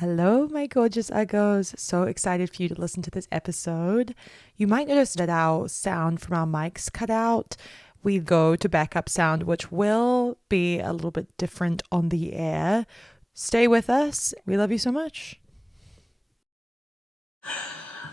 Hello, my gorgeous uggos. So excited for you to listen to this episode. You might notice that our sound from our mics cut out. We go to backup sound, which will be a little bit different on the air. Stay with us. We love you so much.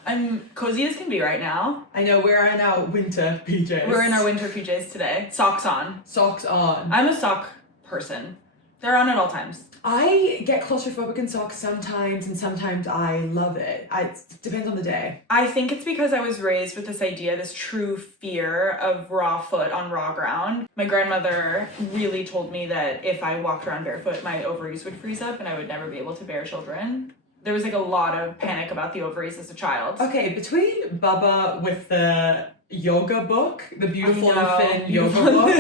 I'm cozy as can be right now. I know, we're in our winter PJs. We're in our winter PJs today. Socks on. Socks on. I'm a sock person. They're on at all times. I get claustrophobic in socks sometimes, and sometimes I love it. It depends on the day. I think it's because I was raised with this idea, this true fear of raw foot on raw ground. My grandmother really told me that if I walked around barefoot, my ovaries would freeze up and I would never be able to bear children. There was like a lot of panic about the ovaries as a child. Okay, between Bubba with the yoga book, the beautiful and thin Beautiful yoga book,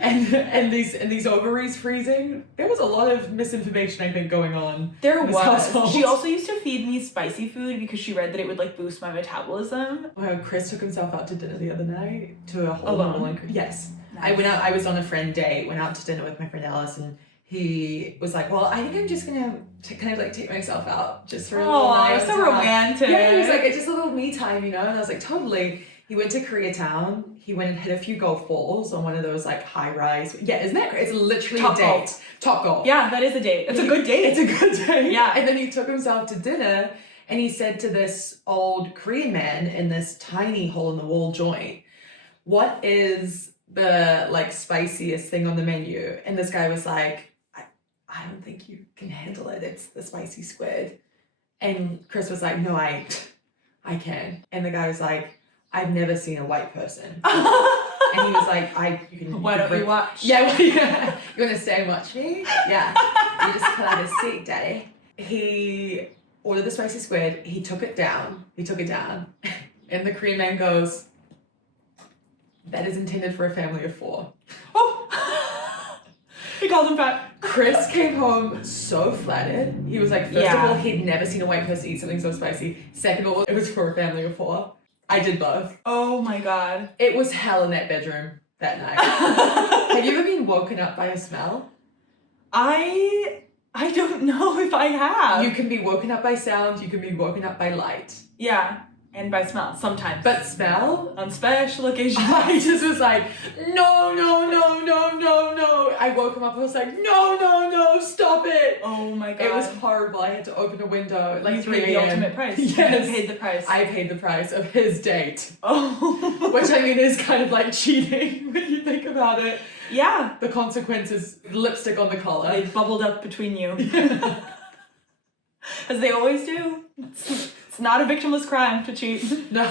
and and these ovaries freezing, there was a lot of misinformation, I think, going on. There in this was. household. She also used to feed me spicy food because she read that it would like boost my metabolism. Well, Chris took himself out to dinner the other night to a whole Alone? Yes. Nice. I was on a friend date, went out to dinner with my friend Alice, and he was like, well, I think I'm just gonna kind of like take myself out just for a little night. Oh, so romantic. Yeah, he was like, it's just a little me time, you know? And I was like, totally. He went to Koreatown. He went and hit a few golf balls on one of those like high rise. Yeah, isn't that great? It's literally Top a date. golf. Top golf. Yeah, that is a date. It's a good date. It's a good date. Yeah. And then he took himself to dinner and he said to this old Korean man in this tiny hole in the wall joint, what is the like spiciest thing on the menu? And this guy was like, I don't think you can handle it. It's the spicy squid. And Chris was like, no, I can. And the guy was like, I've never seen a white person. And he was like, Why don't you watch? Yeah, well, yeah. You want to stay and watch me? Yeah. You just pull out his seat, daddy. He ordered the spicy squid. He took it down. And the Korean man goes, that is intended for a family of 4. Oh! He called him fat. Chris came home so flattered. He was like, first of all, he'd never seen a white person eat something so spicy. Second of all, it was for a family of 4. I did both. Oh my god. It was hell in that bedroom that night. Have you ever been woken up by a smell? I don't know if I have. You can be woken up by sound, you can be woken up by light. Yeah, and by smell sometimes. But smell? On special occasions. I just was like, no. I woke him up and was like, no, stop it. Oh my god. It was horrible. I had to open a window at like You 3 paid the a.m. ultimate price. Yes. You paid the price. I paid the price of his date. Oh. Which I mean is kind of like cheating when you think about it. Yeah. The consequences, lipstick on the collar. They bubbled up between you. As they always do. It's not a victimless crime to cheat. No.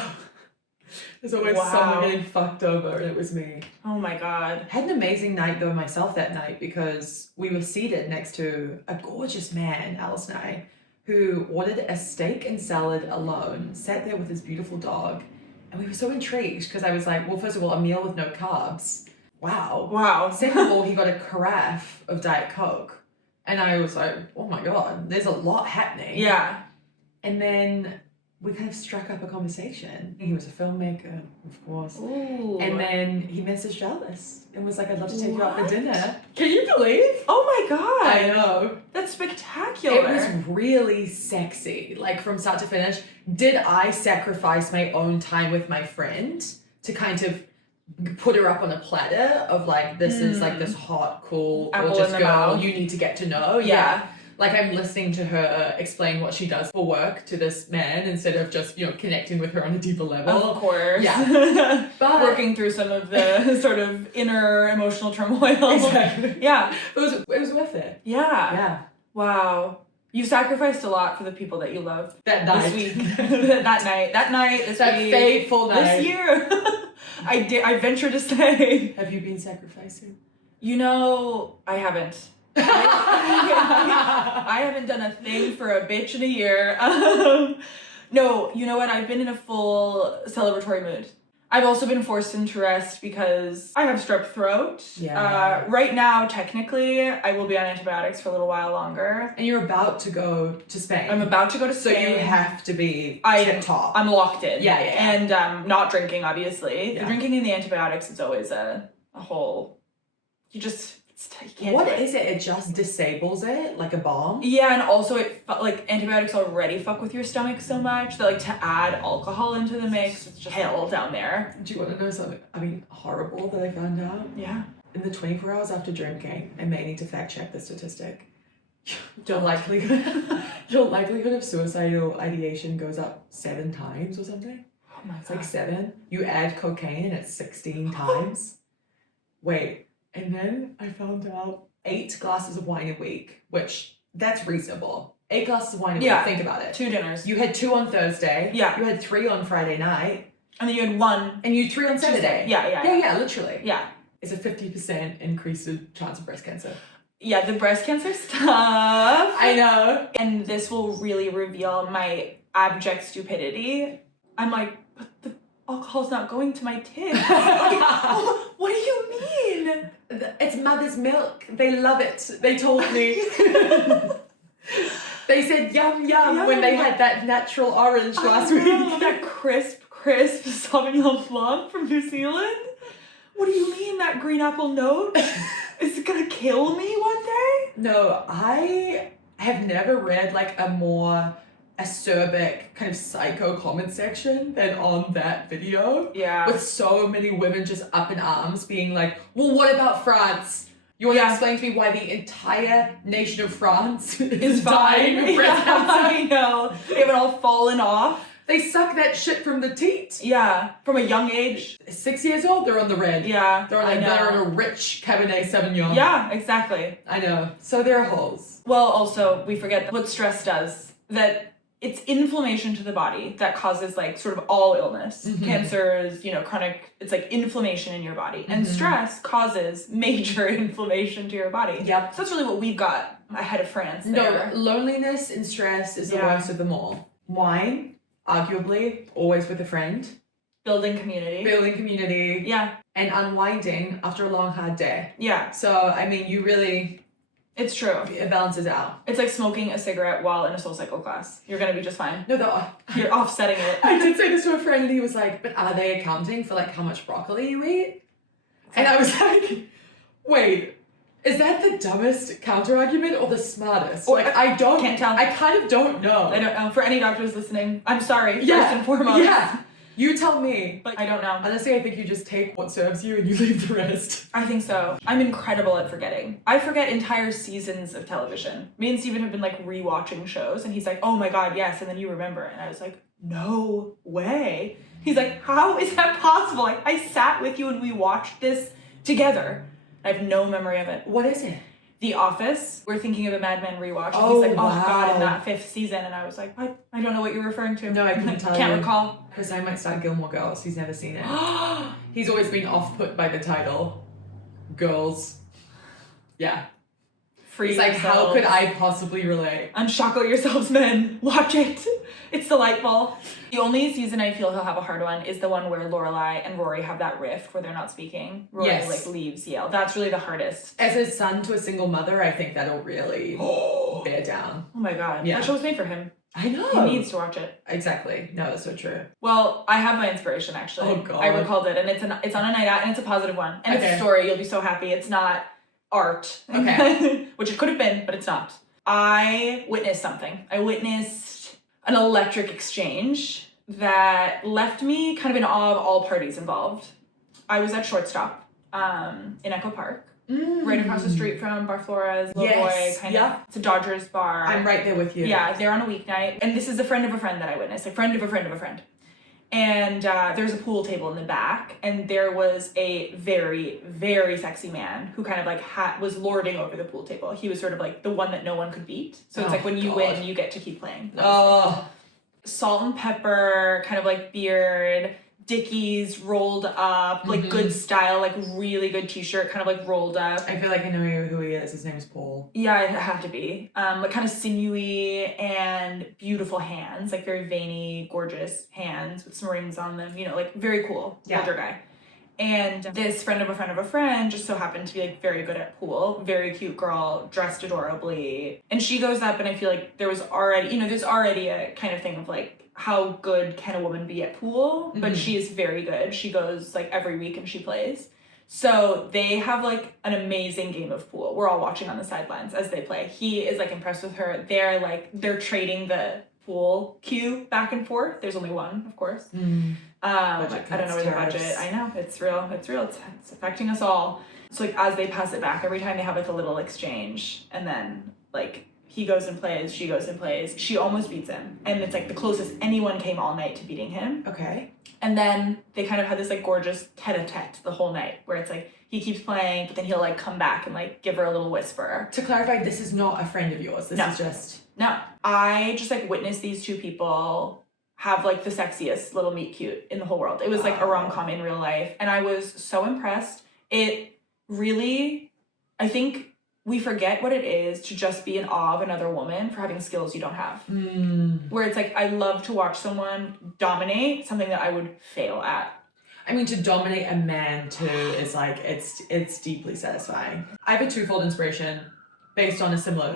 There's always Wow. someone getting fucked over, and it was me. Oh my god. Had an amazing night though myself that night because we were seated next to a gorgeous man, Alice and I, who ordered a steak and salad alone, sat there with his beautiful dog, and we were so intrigued because I was like, well, first of all, a meal with no carbs. Wow. Wow. Second of all, he got a carafe of Diet Coke. And I was like, oh my god, there's a lot happening. Yeah. And then we kind of struck up a conversation. He was a filmmaker, of course. Ooh. And then he messaged Alice and was like, I'd love to take you out for What? dinner. Can you believe? Oh my god. I know. That's spectacular. It was really sexy, like from start to finish. Did I sacrifice my own time with my friend to kind of put her up on a platter of like, this is like this hot, cool, Apple gorgeous in the girl mouth. you need to get to know? Yeah. Like I'm listening to her explain what she does for work to this man instead of just, connecting with her on a deeper level. Of course. Yeah. But working through some of the sort of inner emotional turmoil. Exactly. Yeah. It was worth it. Yeah. Yeah. Wow. You sacrificed a lot for the people that you love That night. this week. That night, this That week, fateful night. this year. I venture to say. Have you been sacrificing? I haven't. I haven't done a thing for a bitch in a year. No, you know what? I've been in a full celebratory mood. I've also been forced into rest because I have strep throat. Yeah. Right now, technically, I will be on antibiotics for a little while longer. And you're about to go to Spain. I'm about to go to So Spain. you have to be I'm top. I'm locked in. Yeah. And not drinking, obviously. Yeah. The drinking and the antibiotics is always a whole... You just you can't What do it. is it? It just disables it like a bomb? Yeah, and also like antibiotics already fuck with your stomach so much that like to add alcohol into the mix, it's just hell down there. Do you want to know something, horrible that I found out? Yeah. In the 24 hours after drinking, I may need to fact check the statistic. Your likelihood of suicidal ideation goes up 7 times or something. Oh my It's god. like 7. You add cocaine and it's 16 times. Wait, and then I found out 8 glasses of wine a week, which that's reasonable. 8 glasses of wine a week, think about it. 2 dinners. You had 2 on Thursday. Yeah. You had 3 on Friday night. And then you had 1. And you had 3 on Saturday. Yeah, Literally. Yeah. It's a 50% increase in chance of breast cancer. Yeah, the breast cancer stuff. I know. And this will really reveal my abject stupidity. I'm like, but the alcohol's not going to my kids. Oh, what do you mean? It's mother's milk. They love it. They told me. They said yum yum when they had that natural orange last week. That crisp Sauvignon Blanc from New Zealand. What do you mean, that green apple note? Is it gonna kill me one day? No, I have never read like a more acerbic kind of psycho comment section than on that video. Yeah. With so many women just up in arms being like, well, what about France? You want to explain to me why the entire nation of France is dying of breast cancer? I know. They have it all fallen off. They suck that shit from the teat. Yeah, from a young age. 6 years old, they're on the red. Yeah, They're on a rich Cabernet Sauvignon. Yeah, exactly. I know. So they're holes. Well, also, we forget what stress does. That it's inflammation to the body that causes like sort of all illness. Cancers, chronic, it's like inflammation in your body. And stress causes major inflammation to your body. Yep. So that's really what we've got ahead of France there. No, loneliness and stress is the worst of them all. Wine, arguably, always with a friend. Building community. Yeah. And unwinding after a long, hard day. Yeah. So, you really... It's true. It balances out. It's like smoking a cigarette while in a SoulCycle class. You're going to be just fine. No, You're offsetting it. I did say this to a friend and he was like, but are they accounting for like how much broccoli you eat? And I was like, wait, is that the dumbest counter argument or the smartest? Or, like, I don't... Can't tell. I kind of don't know. I don't know. For any doctors listening, I'm sorry, first and foremost. Yeah. You tell me. But I don't know. Honestly, I think you just take what serves you and you leave the rest. I think so. I'm incredible at forgetting. I forget entire seasons of television. Me and Steven have been like rewatching shows and he's like, oh my god, yes, and then you remember. And I was like, no way. He's like, how is that possible? Like, I sat with you and we watched this together. I have no memory of it. What is it? The Office. We're thinking of a Mad Men rewatch. And Oh, he's like, oh wow. god, in that 5th season. And I was like, what? I don't know what you're referring to. No, I couldn't tell Can't you. recall. Because I might start Gilmore Girls. He's never seen it. He's always been off-put by the title. Girls. Yeah. Free He's like, how yourselves. could I possibly relate? Unshackle yourselves, men. Watch it. It's delightful. The only season I feel he'll have a hard one is the one where Lorelai and Rory have that rift where they're not speaking. Rory Yes. leaves Yale. That's really the hardest. As a son to a single mother, I think that'll really bear down. Oh my god. Yeah. That show was made for him. I know. He needs to watch it. Exactly. No, that's so true. Well, I have my inspiration actually. Oh, God. I recalled it and it's on a night out and it's a positive one. And it's a story. You'll be so happy. It's not art. Okay. Which it could have been, but it's not. I witnessed something. I witnessed an electric exchange that left me kind of in awe of all parties involved. I was at Shortstop in Echo Park, right across the street from Bar Flores, Low Boy, kind of. It's a Dodgers bar. I'm right there with you. Yeah, they're on a weeknight. And this is a friend of a friend that I witnessed, a friend of a friend of a friend. And there's a pool table in the back, and there was a very, very sexy man who kind of like was lording over the pool table. He was sort of like the one that no one could beat. So it's like when you win, you get to keep playing. Salt and pepper, kind of like beard, Dickies rolled up, like good style, like really good t-shirt, kind of like rolled up. I feel like I know who he is. His name is Paul. Yeah, it had to be. Like kind of sinewy and beautiful hands, like very veiny, gorgeous hands with some rings on them, like very cool, older guy. And this friend of a friend of a friend just so happened to be like very good at pool, very cute girl, dressed adorably. And she goes up and I feel like there was already, there's already a kind of thing of like, how good can a woman be at pool? But she is very good. She goes like every week and she plays. So they have like an amazing game of pool. We're all watching on the sidelines as they play. He is like impressed with her. They're trading the pool cue back and forth. There's only one, of course. I don't know where the budget. I know, it's real. It's affecting us all. So like as they pass it back, every time they have like a little exchange, and then like he goes and plays, she goes and plays. She almost beats him, and it's like the closest anyone came all night to beating him. Okay. And then they kind of had this like gorgeous tete-a-tete the whole night, where it's like he keeps playing, but then he'll like come back and like give her a little whisper. To clarify, this is not a friend of yours. This is just... No. I just like witnessed these two people have like the sexiest little meet cute in the whole world. It was like a rom-com in real life, and I was so impressed. It really, I think we forget what it is to just be in awe of another woman for having skills you don't have. Where it's like, I love to watch someone dominate something that I would fail at. I mean, to dominate a man too is like, it's deeply satisfying. I have a twofold inspiration based on a similar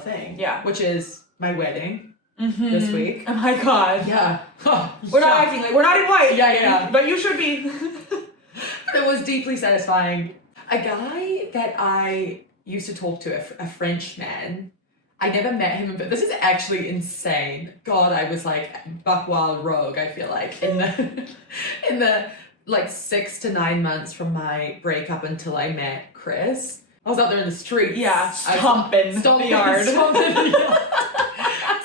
thing. Yeah. Which is my wedding this week. Oh my God. Yeah. We're not acting like, we're not in white. Yeah. But you should be. But it was deeply satisfying. A guy that I used to talk to, a French man. I never met him, but this is actually insane. God, I was like buck wild rogue, I feel like, in the like 6 to 9 months from my breakup until I met Chris. I was out there in the streets. Yeah, stomping the yard.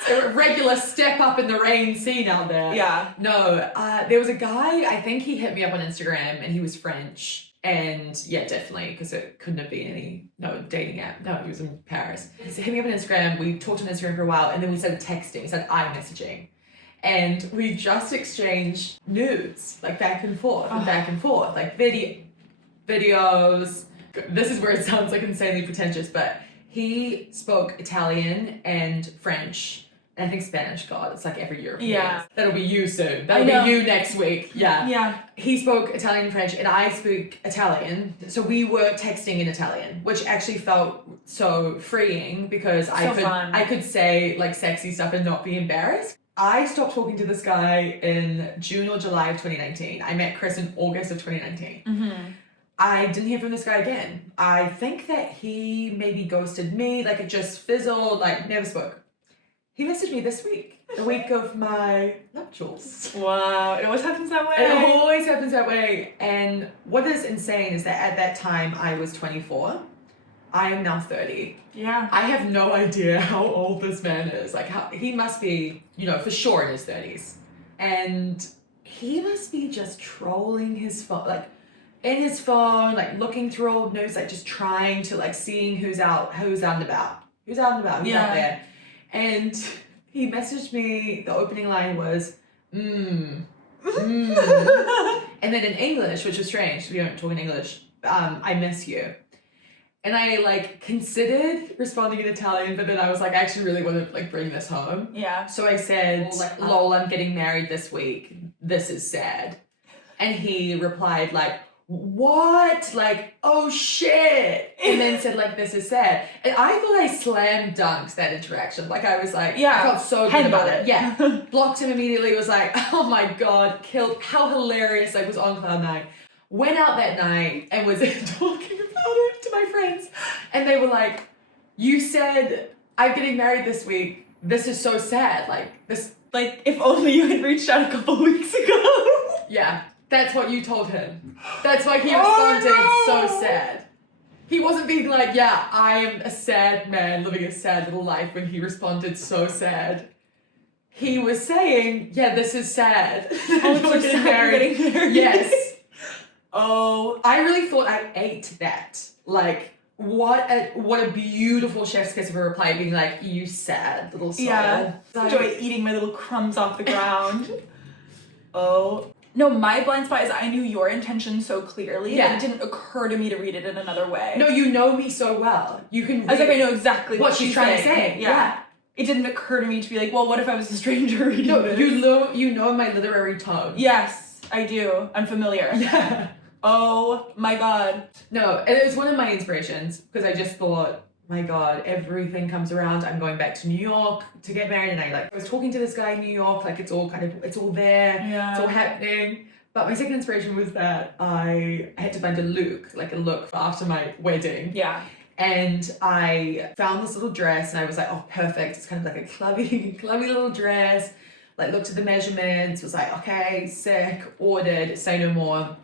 So a regular step up in the rain scene out there. Yeah. No, there was a guy, I think he hit me up on Instagram, and he was French. And yeah, definitely, because it couldn't have been dating app. No, he was in Paris. He hit me up on Instagram. We talked on Instagram for a while, and then we started texting. We started iMessaging. And we just exchanged nudes, like back and forth, like videos. This is where it sounds like insanely pretentious, but he spoke Italian and French. And I think Spanish, God, it's like every European. Yeah. That'll be you soon. That'll be you next week. Yeah. Yeah. He spoke Italian and French, and I speak Italian. So we were texting in Italian, which actually felt so freeing because I could say like sexy stuff and not be embarrassed. I stopped talking to this guy in June or July of 2019. I met Chris in August of 2019. I didn't hear from this guy again. I think that he maybe ghosted me, like it just fizzled, like never spoke. He messaged me this week, the week of my nuptials. Wow, it always happens that way. It always happens that way. And what is insane is that at that time I was 24. I am now 30. Yeah. I have no idea how old this man is. Like he must be, for sure in his 30s. And he must be just trolling his phone, like in his phone, like looking through old notes, like just trying to like seeing who's out and about, who's out there. And he messaged me, the opening line was, And then in English, which is strange, we don't talk in English, I miss you. And I like considered responding in Italian, but then I was like, I actually really want to like bring this home. Yeah. So I said, lol, I'm getting married this week. This is sad. And he replied like, what? Like, oh shit. And then said like, this is sad. And I thought I slam dunked that interaction. Like I was like, I felt so good about it. Yeah. Blocked him immediately, was like, oh my God, killed. How hilarious. I was on cloud nine. Went out that night and was talking about it to my friends. And they were like, you said I'm getting married this week. This is so sad. Like this. Like if only you had reached out a couple weeks ago. Yeah. That's what you told him. That's why he responded so sad. He wasn't being like, yeah, I am a sad man living a sad little life when he responded so sad. He was saying, yeah, this is sad. Oh, it's so sad you're getting married. Yes. Oh, I really thought I ate that. Like, what a beautiful chef's kiss of a reply being like, you sad little soul. Yeah. Enjoy eating my little crumbs off the ground. Oh. No, my blind spot is I knew your intention so clearly that it didn't occur to me to read it in another way. No, you know me so well. You can read I was like, I know exactly what she's trying to say. Yeah. It didn't occur to me to be like, well, what if I was a stranger reading this? You know my literary tone. Yes, I do. I'm familiar. Yeah. Oh my God. No, and it was one of my inspirations because I just thought, my God, everything comes around. I'm going back to New York to get married, and I was talking to this guy in New York, like it's all there, it's all happening. But my second inspiration was that I had to find a look for after my wedding. Yeah. And I found this little dress and I was like, oh, perfect. It's kind of like a clubby little dress. Like looked at the measurements, was like, okay, sick, ordered, say no more.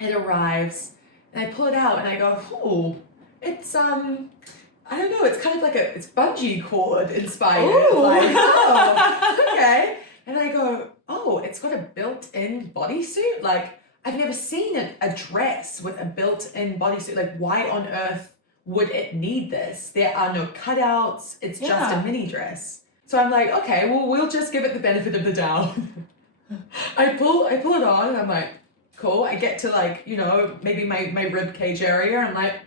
It arrives and I pull it out and I go, oh, it's, I don't know, it's kind of like it's bungee cord inspired. Ooh. Like, oh, okay. And I go, oh, it's got a built-in bodysuit. Like, I've never seen a dress with a built-in bodysuit. Like, why on earth would it need this? There are no cutouts. It's just a mini dress. So I'm like, okay, well, we'll just give it the benefit of the doubt. I pull it on and I'm like, cool. I get to like, you know, maybe my rib cage area. I'm like,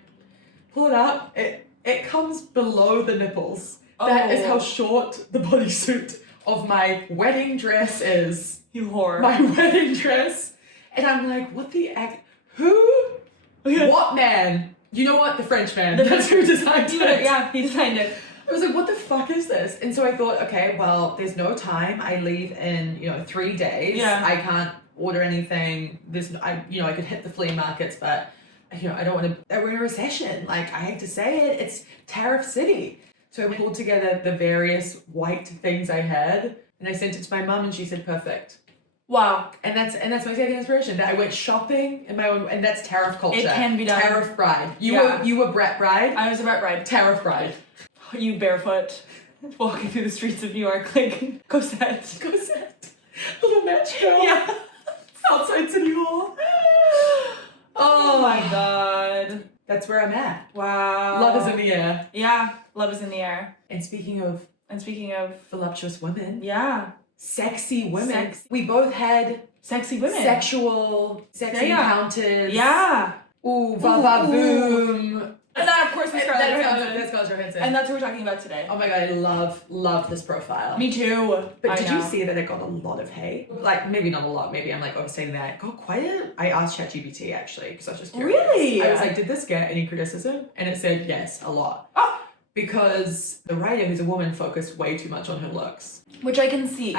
pull it up. It comes below the nipples. Oh. That is how short the bodysuit of my wedding dress is. You whore. My wedding dress. And I'm like, what the who? What man? You know what? The French man. That's who designed it. Yeah, he designed it. I was like, what the fuck is this? And so I thought, okay, well, there's no time. I leave in, 3 days. Yeah. I can't order anything. I could hit the flea markets, but, I don't want to, we're in a recession. Like, I hate to say it, it's tariff city. So I pulled together the various white things I had and I sent it to my mum and she said, perfect. Wow. And that's my second inspiration. That I went shopping in my own, and that's tariff culture. It can be done. Tariff bride. You were Brat bride. I was a Brat bride. Tariff bride. You barefoot, walking through the streets of New York like Cosette. Little match girl. Yeah. Outside City Hall. Oh my god. That's where I'm at. Wow. Love is in the air. Yeah, love is in the air. And speaking of voluptuous women. Yeah. Sexy women. We both had sexy women. Sexy encounters. Yeah. Ooh, va-va-voom. And that, of course, was Scarlett Johansson. That's Scarlett Johansson. And that's what we're talking about today. Oh my god, I love this profile. Me too. But did you see that it got a lot of hate? Like, maybe not a lot, maybe I'm like overstating that. It got quite I asked ChatGPT actually, because I was just curious. Really? I was like, did this get any criticism? And it said yes, a lot. Oh. Because the writer, who's a woman, focused way too much on her looks. Which I can see.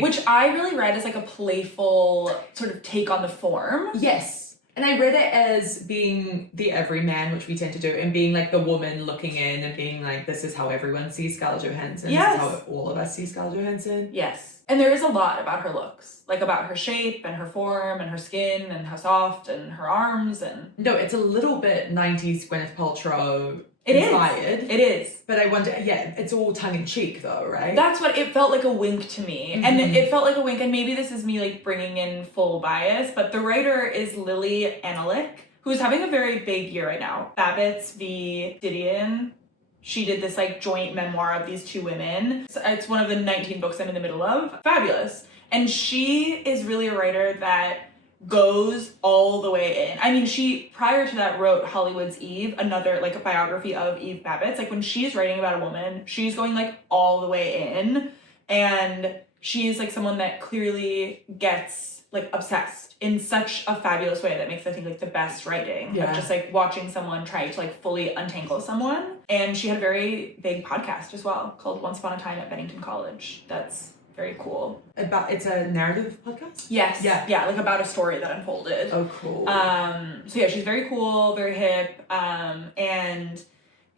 Which I really read as like a playful sort of take on the form. Yes. And I read it as being the everyman, which we tend to do, and being like the woman looking in and being like, this is how everyone sees Scarlett Johansson. Yes. This is how all of us see Scarlett Johansson. Yes. And there is a lot about her looks. Like about her shape and her form and her skin and how soft and her arms and... No, it's a little bit 90s Gwyneth Paltrow inspired. It is. But I wonder, it's all tongue-in-cheek though, right? That's what, it felt like a wink to me. Mm-hmm. And it felt like a wink, and maybe this is me like bringing in full bias, but the writer is Lily Analick, who's having a very big year right now. Babbitts v. Didion. She did this like joint memoir of these two women. So it's one of the 19 books I'm in the middle of. Fabulous. And she is really a writer that goes all the way in. I mean, she, prior to that, wrote Hollywood's Eve, another, like, a biography of Eve Babbitts. Like, when she's writing about a woman, she's going, like, all the way in. And she's, like, someone that clearly gets, like, obsessed in such a fabulous way that makes, I think, like, the best writing. Yeah. Of just, like, watching someone try to, like, fully untangle someone. And she had a very big podcast as well called Once Upon a Time at Bennington College. That's very cool. It's a narrative podcast? Yes. Yeah, like about a story that unfolded. Oh, cool. So yeah, she's very cool, very hip, and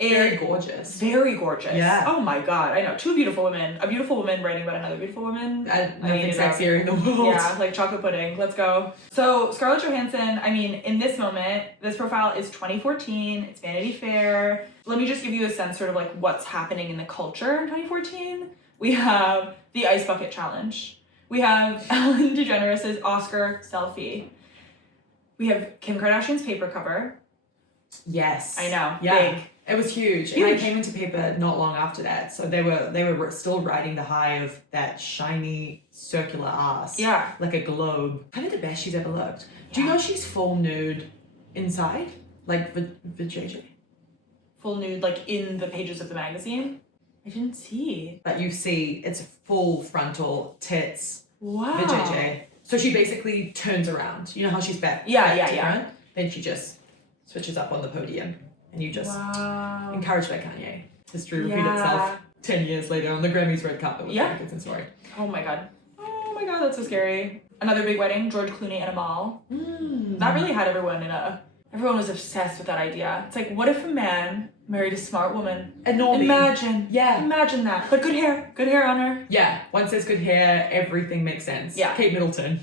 very gorgeous. Very gorgeous. Yeah. Oh my god, I know. Two beautiful women. A beautiful woman writing about another beautiful woman. Nothing sexier in the world. Yeah, like chocolate pudding. Let's go. So Scarlett Johansson, I mean, in this moment, this profile is 2014. It's Vanity Fair. Let me just give you a sense sort of like what's happening in the culture in 2014. We have the Ice Bucket Challenge. We have Ellen DeGeneres' Oscar selfie. We have Kim Kardashian's paper cover. Yes. I know. Yeah. Big. It was huge. And I came into paper not long after that. So they were still riding the high of that shiny circular ass. Yeah. Like a globe. Kind of the best she's ever looked. Do you know she's full nude inside? Like the JJ? Full nude, like in the pages of the magazine? I didn't see. But you see, it's full frontal tits. Wow. Vajayjay. So she basically turns around. You know how she's back? Yeah. Front? Then she just switches up on the podium. And you just... Wow. Encouraged by Kanye. History repeat itself 10 years later on the Grammys red carpet with Frankenstein story. Oh my god. Oh oh my god, that's so scary. Another big wedding, George Clooney and Amal. That really had everyone was obsessed with that idea. It's like, what if a man married a smart woman? A normie. Imagine. Yeah. Imagine that. But good hair on her. Yeah, once there's good hair, everything makes sense. Yeah. Kate Middleton.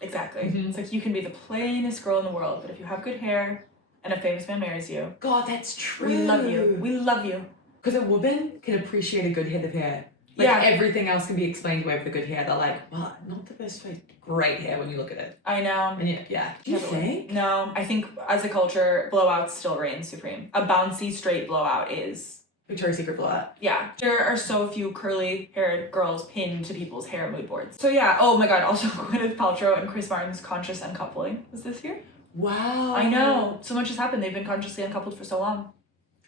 Exactly. It's like, you can be the plainest girl in the world, but if you have good hair and a famous man marries you, God, that's true. we love you. We love you. Because a woman can appreciate a good head of hair. Like, everything else can be explained away with the good hair. They're like, well, not the best face. Great hair when you look at it. I know. And yeah. Do you think? No, I think as a culture, blowouts still reign supreme. A bouncy, straight blowout is... Victoria's Secret blowout. Yeah. There are so few curly-haired girls pinned to people's hair mood boards. So yeah, oh my god, also Gwyneth Paltrow and Chris Martin's conscious uncoupling was this year. Wow. I know. So much has happened. They've been consciously uncoupled for so long.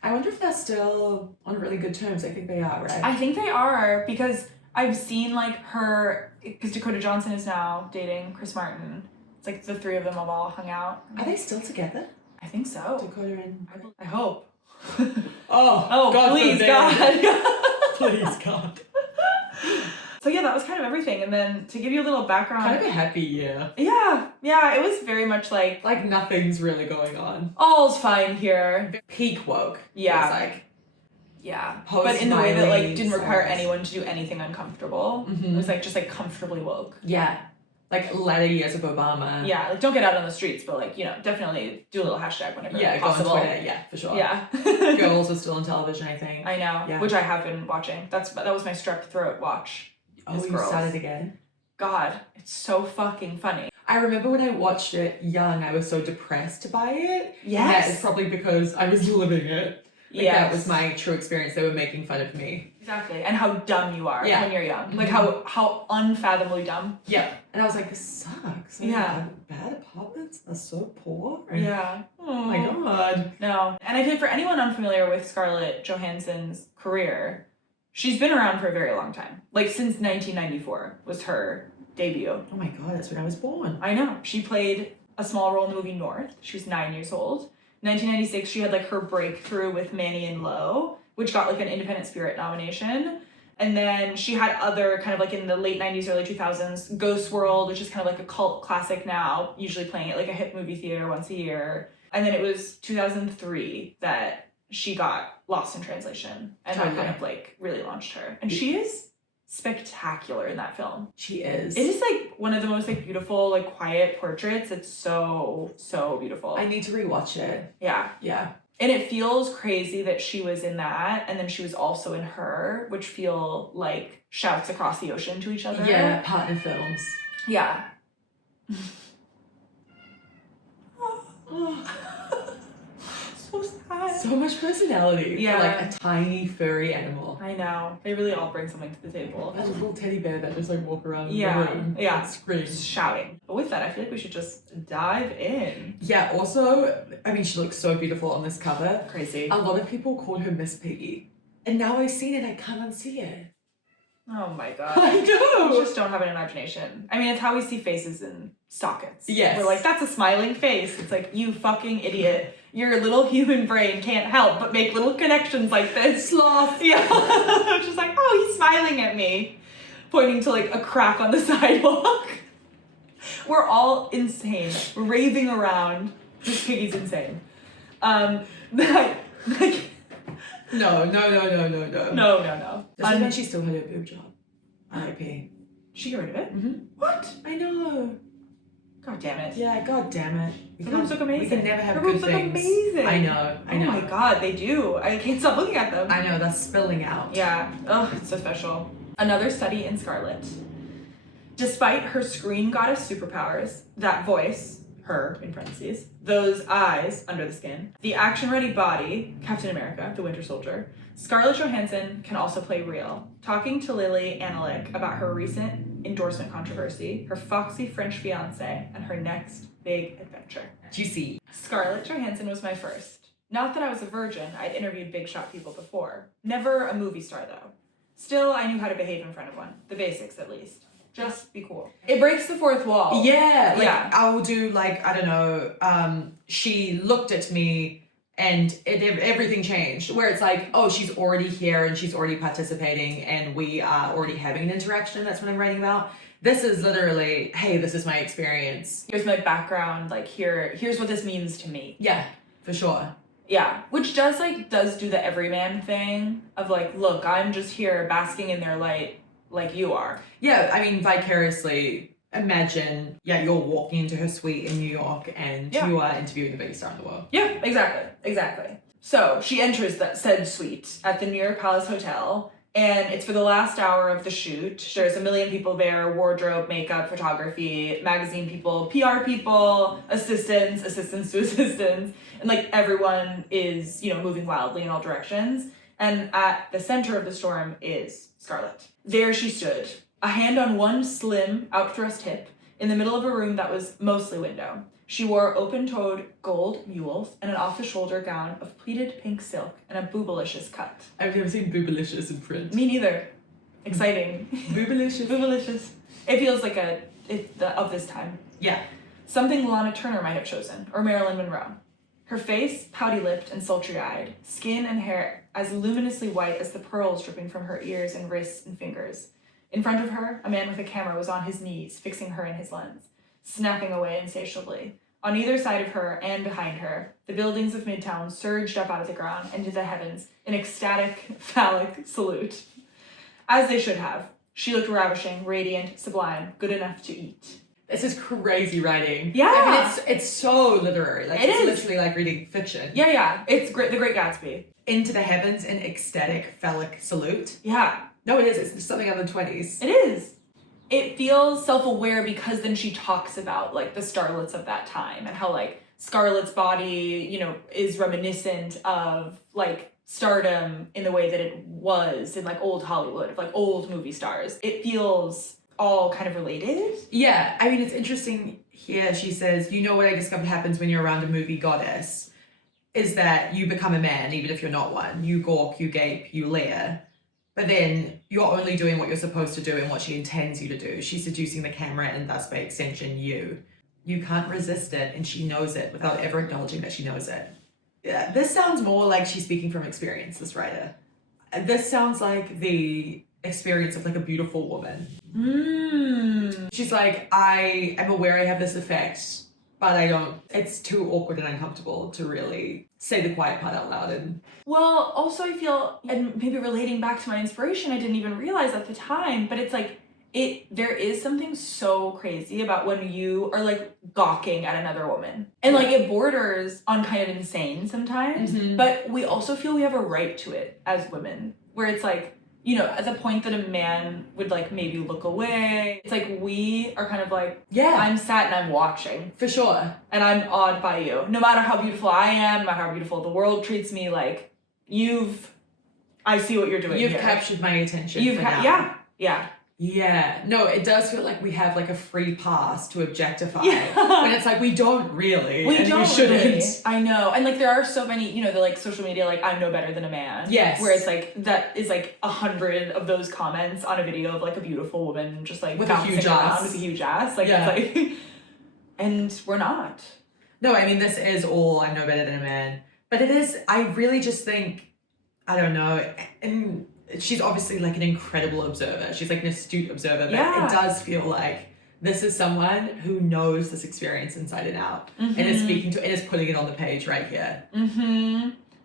I wonder if they're still on really good terms. I think they are, right? I think they are, because I've seen like her, because Dakota Johnson is now dating Chris Martin. It's like the three of them have all hung out. Are they still together? I think so. Dakota and... I hope. Oh, God, please, God. Please, God. So yeah, that was kind of everything. And then to give you a little background. Kind of a happy year. Yeah, it was very much like... Like nothing's really going on. All's fine here. Peak woke. Yeah. It's like... Yeah. But in the way that like didn't require Cyrus. anyone to do anything uncomfortable. It was like just like comfortably woke. Yeah. Like latter years of Obama. Yeah, like don't get out on the streets, but like, you know, definitely do a little hashtag whenever possible. Go on Twitter, yeah, for sure. Yeah. Girls are still on television, I think. I know, Yeah. which I have been watching. That was my strep throat watch. Oh, you started again? God, it's so fucking funny. I remember when I watched it young, I was so depressed by it. Yes. That is probably because I was living it. Like, Yes. that was my true experience. They were making fun of me. Exactly. And how dumb you are Yeah. when you're young. Like how unfathomably dumb. Yeah. And I was like, this sucks. Yeah. Bad apartments are so poor. And Yeah. oh my God. No. And I think for anyone unfamiliar with Scarlett Johansson's career, she's been around for a very long time. Like since 1994 was her debut. Oh my God, that's when I was born. I know. She played a small role in the movie North. She was 9 years old. 1996, she had like her breakthrough with Manny and Lowe, which got like an Independent Spirit nomination. And then she had other kind of like in the late 90s, early 2000s, Ghost World, which is kind of like a cult classic now, usually playing at like a hip movie theater once a year. And then it was 2003 that she got Lost in Translation. And that kind of like really launched her. And she is spectacular in that film. She is. It is like one of the most like beautiful, like quiet portraits. It's so, so beautiful. I need to rewatch it. Yeah. Yeah. And it feels crazy that she was in that and then she was also in Her, which feel like shouts across the ocean to each other. Yeah, partner films. Yeah. So sad. So much personality Yeah. for like a tiny furry animal. I know. They really all bring something to the table. A little teddy bear that just like walk around Yeah, the room yeah. and scream. Just shouting. But with that, I feel like we should just dive in. Yeah, also, I mean, she looks so beautiful on this cover. Crazy. A lot of people called her Miss Piggy. And now I've seen it, I can't unsee it. Oh my god. I know! We just don't have an imagination. I mean, it's how we see faces in sockets. Yes. We're like, that's a smiling face. It's like, you fucking idiot. Your little human brain can't help but make little connections like this. Sloth! Yeah. I'm just like, oh, he's smiling at me. Pointing to like a crack on the sidewalk. We're all insane. Raving around. This piggy's insane. No. No. This is when she still had her boob job. R.I.P. She got rid of it? Mm-hmm. What? I know. God damn it. Yeah, god damn it. Her boobs look amazing. We can never have Her good boobs look things. amazing. I know. Oh my god, they do. I can't stop looking at them. I know, that's spilling out. Yeah. Oh, it's so special. Another study in Scarlett. Despite her screen goddess superpowers, that voice, her in parentheses, those eyes under the skin, the action-ready body, Captain America, the Winter Soldier, Scarlett Johansson can also play real. Talking to Lily Analyk about her recent endorsement controversy, her foxy French fiance, and her next big adventure. Juicy. Scarlett Johansson was my first. Not that I was a virgin, I'd interviewed big shot people before. Never a movie star though. Still, I knew how to behave in front of one. The basics at least. Just be cool. It breaks the fourth wall. Yeah, like Yeah. I will do like, I don't know, she looked at me And everything changed, where it's like, oh, she's already here and she's already participating and we are already having an interaction. That's what I'm writing about. This is literally, hey, this is my experience. Here's my background, like here's what this means to me. Yeah, for sure. Yeah, which does do the everyman thing of like, look, I'm just here basking in their light like you are. Yeah, I mean, vicariously, imagine, you're walking into her suite in New York and you are interviewing the biggest star in the world. Yeah, exactly. So she enters that said suite at the New York Palace Hotel, and it's for the last hour of the shoot. There's a million people there, wardrobe, makeup, photography, magazine people, PR people, assistants to assistants, and like everyone is, moving wildly in all directions. And at the center of the storm is Scarlett. There she stood, a hand on one slim, out-thrust hip, in the middle of a room that was mostly window. She wore open-toed gold mules and an off-the-shoulder gown of pleated pink silk and a boobalicious cut. I've never seen boobalicious in print. Me neither. Exciting. Boobalicious. Boobalicious. It feels like of this time. Yeah. Something Lana Turner might have chosen, or Marilyn Monroe. Her face, pouty-lipped and sultry-eyed, skin and hair as luminously white as the pearls dripping from her ears and wrists and fingers. In front of her, a man with a camera was on his knees, fixing her in his lens, snapping away insatiably. On either side of her and behind her, the buildings of Midtown surged up out of the ground into the heavens in ecstatic, phallic salute. As they should have. She looked ravishing, radiant, sublime, good enough to eat. This is crazy writing. Yeah. I mean, it's so literary. Like, it's literally like reading fiction. Yeah. It's great. The Great Gatsby. Into the heavens in ecstatic, phallic salute. Yeah. No, it is. It's something out of the 20s. It is. It feels self-aware because then she talks about like the starlets of that time and how like Scarlett's body, is reminiscent of like stardom in the way that it was in like old Hollywood, of like old movie stars. It feels all kind of related. Yeah, I mean, it's interesting here. She says, what I discovered happens when you're around a movie goddess is that you become a man, even if you're not one. You gawk, you gape, you leer. But then you're only doing what you're supposed to do and what she intends you to do. She's seducing the camera and thus by extension you. You can't resist it, and she knows it without ever acknowledging that she knows it. Yeah, this sounds more like she's speaking from experience, this writer. This sounds like the experience of like a beautiful woman. She's like, I am aware I have this effect, but it's too awkward and uncomfortable to really say the quiet part out loud. And well, also I feel, and maybe relating back to my inspiration, I didn't even realize at the time, but it's like, there is something so crazy about when you are like gawking at another woman. And like it borders on kind of insane sometimes, but we also feel we have a right to it as women, where it's like, at the point that a man would like maybe look away, it's like we are kind of like, I'm sat and I'm watching. For sure. And I'm awed by you. No matter how beautiful I am, no matter how beautiful the world treats me, like I see what you're doing. You've here. Captured my attention. Yeah. No, it does feel like we have like a free pass to objectify. Yeah. When it's like we don't really. We shouldn't. Really. I know. And like there are so many, the like social media, like I'm no better than a man. Yes. Where it's like that is like 100 of those comments on a video of like a beautiful woman just like with bouncing a huge around ass. With a huge ass. Like it's like and we're not. No, I mean this is all I'm no better than a man. But it is, I really just think, I don't know, and she's obviously like an incredible observer. She's like an astute observer, but it does feel like this is someone who knows this experience inside and out and is speaking to and is putting it on the page right here.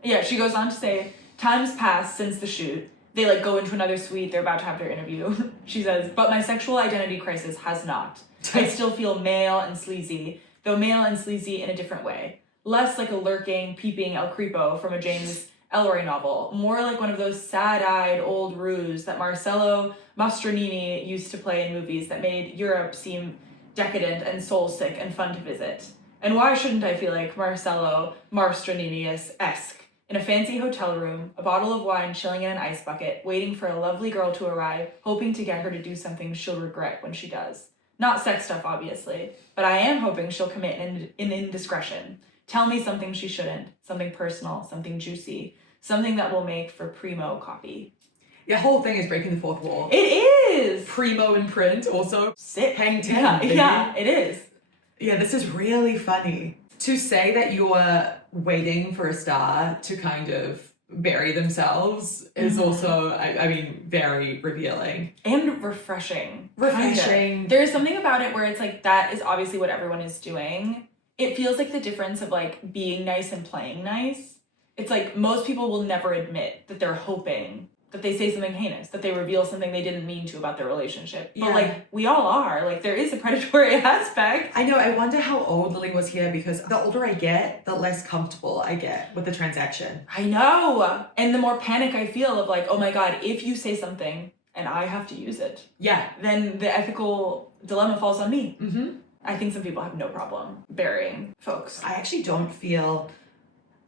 Yeah, she goes on to say, time's passed since the shoot. They like go into another suite. They're about to have their interview. She says, but my sexual identity crisis has not. I still feel male and sleazy, though male and sleazy in a different way. Less like a lurking, peeping El Creepo from a James Ellroy novel, more like one of those sad-eyed old ruse that Marcello Mastroianni used to play in movies that made Europe seem decadent and soul-sick and fun to visit. And why shouldn't I feel like Marcello Mastroianni-esque in a fancy hotel room, a bottle of wine chilling in an ice bucket, waiting for a lovely girl to arrive, hoping to get her to do something she'll regret when she does. Not sex stuff, obviously, but I am hoping she'll commit an indiscretion. Tell me something she shouldn't, something personal, something juicy, something that will make for primo copy. Your whole thing is breaking the fourth wall. It is! Primo in print, also. Sick. Hang 10. Yeah, it is. Yeah, this is really funny. To say that you're waiting for a star to kind of bury themselves is also, I mean, very revealing. And refreshing. Refreshing. There's something about it where it's like, that is obviously what everyone is doing. It feels like the difference of like being nice and playing nice. It's like most people will never admit that they're hoping that they say something heinous, that they reveal something they didn't mean to about their relationship. But like, we all are. Like, there is a predatory aspect. I know. I wonder how old Lily was here, because the older I get, the less comfortable I get with the transaction. I know. And the more panic I feel of like, oh my God, if you say something and I have to use it, then the ethical dilemma falls on me. I think some people have no problem burying folks. I actually don't feel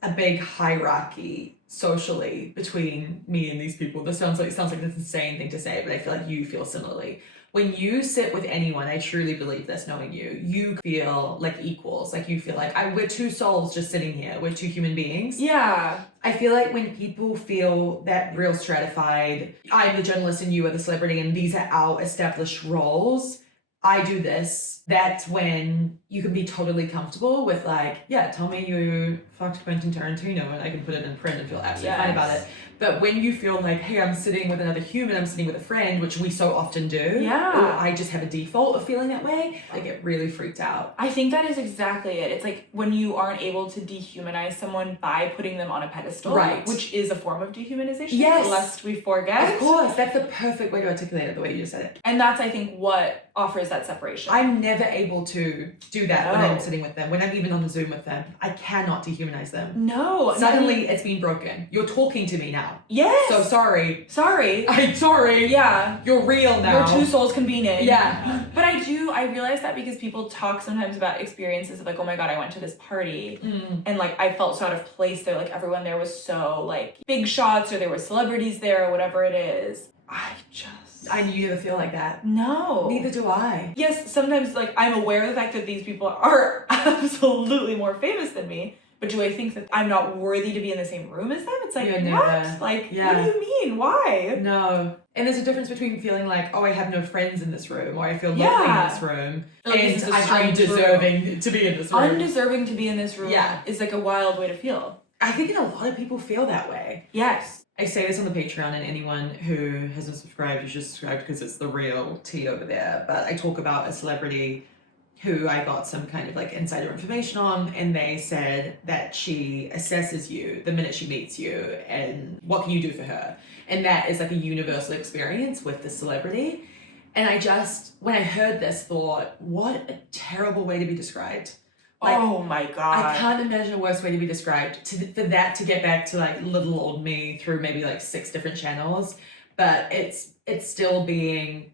a big hierarchy socially between me and these people. This sounds like this insane thing to say, but I feel like you feel similarly. When you sit with anyone, I truly believe this, knowing you feel like equals. Like, you feel like we're two souls just sitting here. We're two human beings. Yeah. I feel like when people feel that real stratified, I'm the journalist and you are the celebrity and these are our established roles, I do this, that's when you can be totally comfortable with like, yeah, tell me you fucked Quentin Tarantino and I can put it in print and feel absolutely fine about it. But when you feel like, hey, I'm sitting with another human, I'm sitting with a friend, which we so often do, or I just have a default of feeling that way, I get really freaked out. I think that is exactly it. It's like when you aren't able to dehumanize someone by putting them on a pedestal, which is a form of dehumanization, lest we forget. Of course, that's the perfect way to articulate it, the way you just said it. And that's, I think, what offers that separation. I'm never able to do that when I'm sitting with them, when I'm even on the Zoom with them. I cannot dehumanize them. No. Suddenly, it's been broken. You're talking to me now. Yes. So sorry. I'm sorry. Yeah. You're real now. Your two souls convening. Yeah. But I realize that because people talk sometimes about experiences of like, oh my God, I went to this party and like I felt so out of place there. Like everyone there was so like big shots, or there were celebrities there, or whatever it is. I knew you never feel like that. No. Neither do I. Yes, sometimes like I'm aware of the fact that these people are absolutely more famous than me. But do I think that I'm not worthy to be in the same room as them? It's like, what? Like, what do you mean? Why? No. And there's a difference between feeling like, oh, I have no friends in this room, or I feel lonely in this room, and I'm undeserving to be in this room. Undeserving to be in this room is like a wild way to feel. I think a lot of people feel that way. Yes. I say this on the Patreon, and anyone who hasn't subscribed, you should subscribe because it's the real tea over there. But I talk about a celebrity who I got some kind of like insider information on, and they said that she assesses you the minute she meets you and what can you do for her. And that is like a universal experience with the celebrity. And I just, when I heard this, thought, what a terrible way to be described. Like, oh my God. I can't imagine a worse way to be described. For that to get back to like little old me through maybe like 6 different channels, but it's still being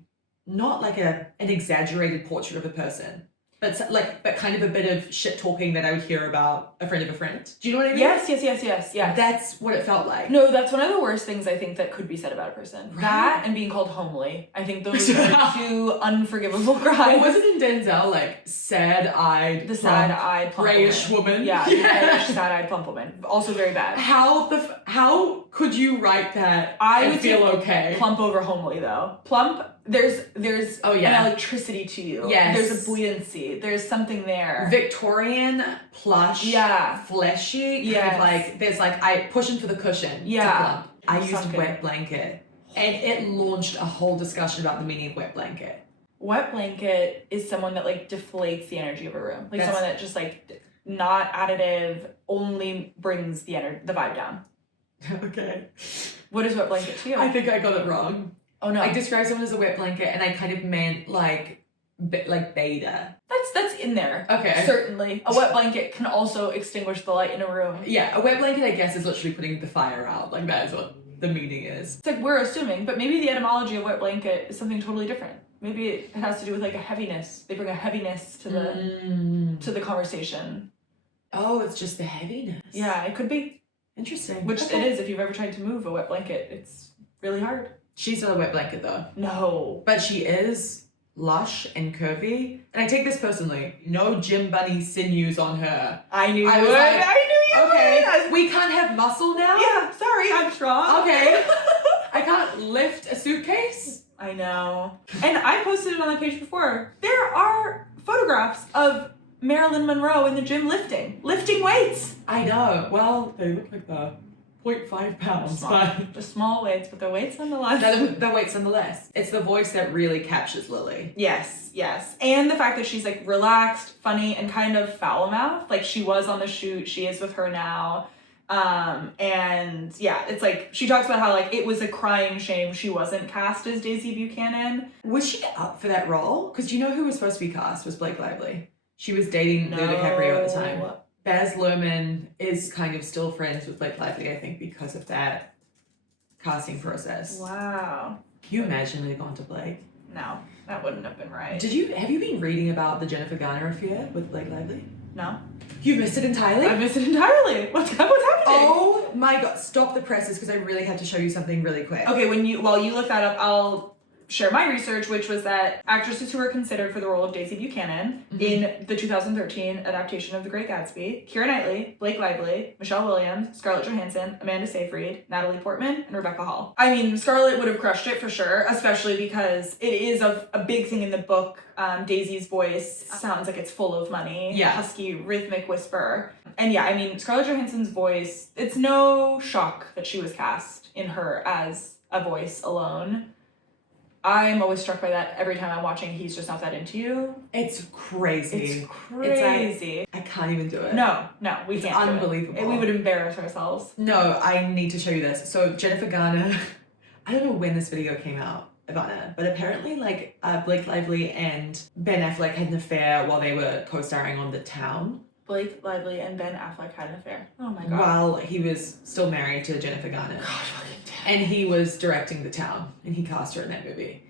not like an exaggerated portrait of a person, but kind of a bit of shit talking that I would hear about a friend of a friend. Do you know what I mean? Yes. That's what it felt like. No, that's one of the worst things I think that could be said about a person. Right? That and being called homely. I think those are 2 unforgivable crimes. Wasn't in Denzel like sad-eyed, the sad-eyed plump grayish woman? Yeah, the grayish sad-eyed plump woman. Also very bad. How could you write that I and would feel okay? Plump over homely though. Plump, there's an electricity to you. Yes. There's a buoyancy. There's something there. Victorian, plush, fleshy, kind of like, there's like, I pushing for the cushion to plump. I used wet blanket, and it launched a whole discussion about the meaning of wet blanket. Wet blanket is someone that like deflates the energy of a room. Like someone that just like not additive, only brings the vibe down. Okay. What is wet blanket to you? I think I got it wrong. Oh no. I described someone as a wet blanket, and I kind of meant like beta. That's in there. Okay. Certainly. A wet blanket can also extinguish the light in a room. Yeah, a wet blanket I guess is literally putting the fire out. Like that is what the meaning is. It's like we're assuming, but maybe the etymology of wet blanket is something totally different. Maybe it has to do with like a heaviness. They bring a heaviness to the conversation. Oh, it's just the heaviness. Yeah, it could be. Interesting. Which it is if you've ever tried to move a wet blanket. It's really hard. She's not a wet blanket though. No. But she is lush and curvy. And I take this personally. No gym bunny sinews on her. I knew you would. Like, I knew you okay, would. we can't have muscle now? Yeah, sorry, I'm strong. Okay. I can't lift a suitcase? I know. And I posted it on the page before. There are photographs of Marilyn Monroe in the gym lifting weights. I know. Well, they look like the 0.5 pounds. The small weights, but the weights nonetheless. The weights nonetheless. It's the voice that really captures Lily. Yes. And the fact that she's like relaxed, funny, and kind of foul-mouthed. Like she was on the shoot, she is with her now. And yeah, it's like she talks about how like it was a crying shame she wasn't cast as Daisy Buchanan. Was she up for that role? Because you know who was supposed to be cast was Blake Lively. She was dating Leo DiCaprio at the time. Baz Luhrmann is kind of still friends with Blake Lively, I think, because of that casting process. Wow. Can you imagine they'd gone to Blake? No, that wouldn't have been right. Have you been reading about the Jennifer Garner affair with Blake Lively? No. You missed it entirely? I missed it entirely. What's happening? Oh my god, stop the presses because I really had to show you something really quick. Okay, while you look that up, I'll share my research, which was that actresses who were considered for the role of Daisy Buchanan in the 2013 adaptation of The Great Gatsby: Keira Knightley, Blake Lively, Michelle Williams, Scarlett Johansson, Amanda Seyfried, Natalie Portman, and Rebecca Hall. I mean, Scarlett would have crushed it for sure, especially because it is a big thing in the book. Daisy's voice sounds like it's full of money. Yeah. Husky, rhythmic whisper. And yeah, I mean, Scarlett Johansson's voice, it's no shock that she was cast in her as a voice alone. I'm always struck by that every time I'm watching He's Just Not That Into You. It's crazy. It's crazy. It's like, I can't even do it. No, we can't. Unbelievable. We would embarrass ourselves. No, I need to show you this. So Jennifer Garner, I don't know when this video came out, Ivana, but apparently like Blake Lively and Ben Affleck had an affair while they were co-starring on The Town. Blake Lively and Ben Affleck had an affair. Oh my god. While he was still married to Jennifer Garner. God, fucking damn. And he was directing The Town, and he cast her in that movie.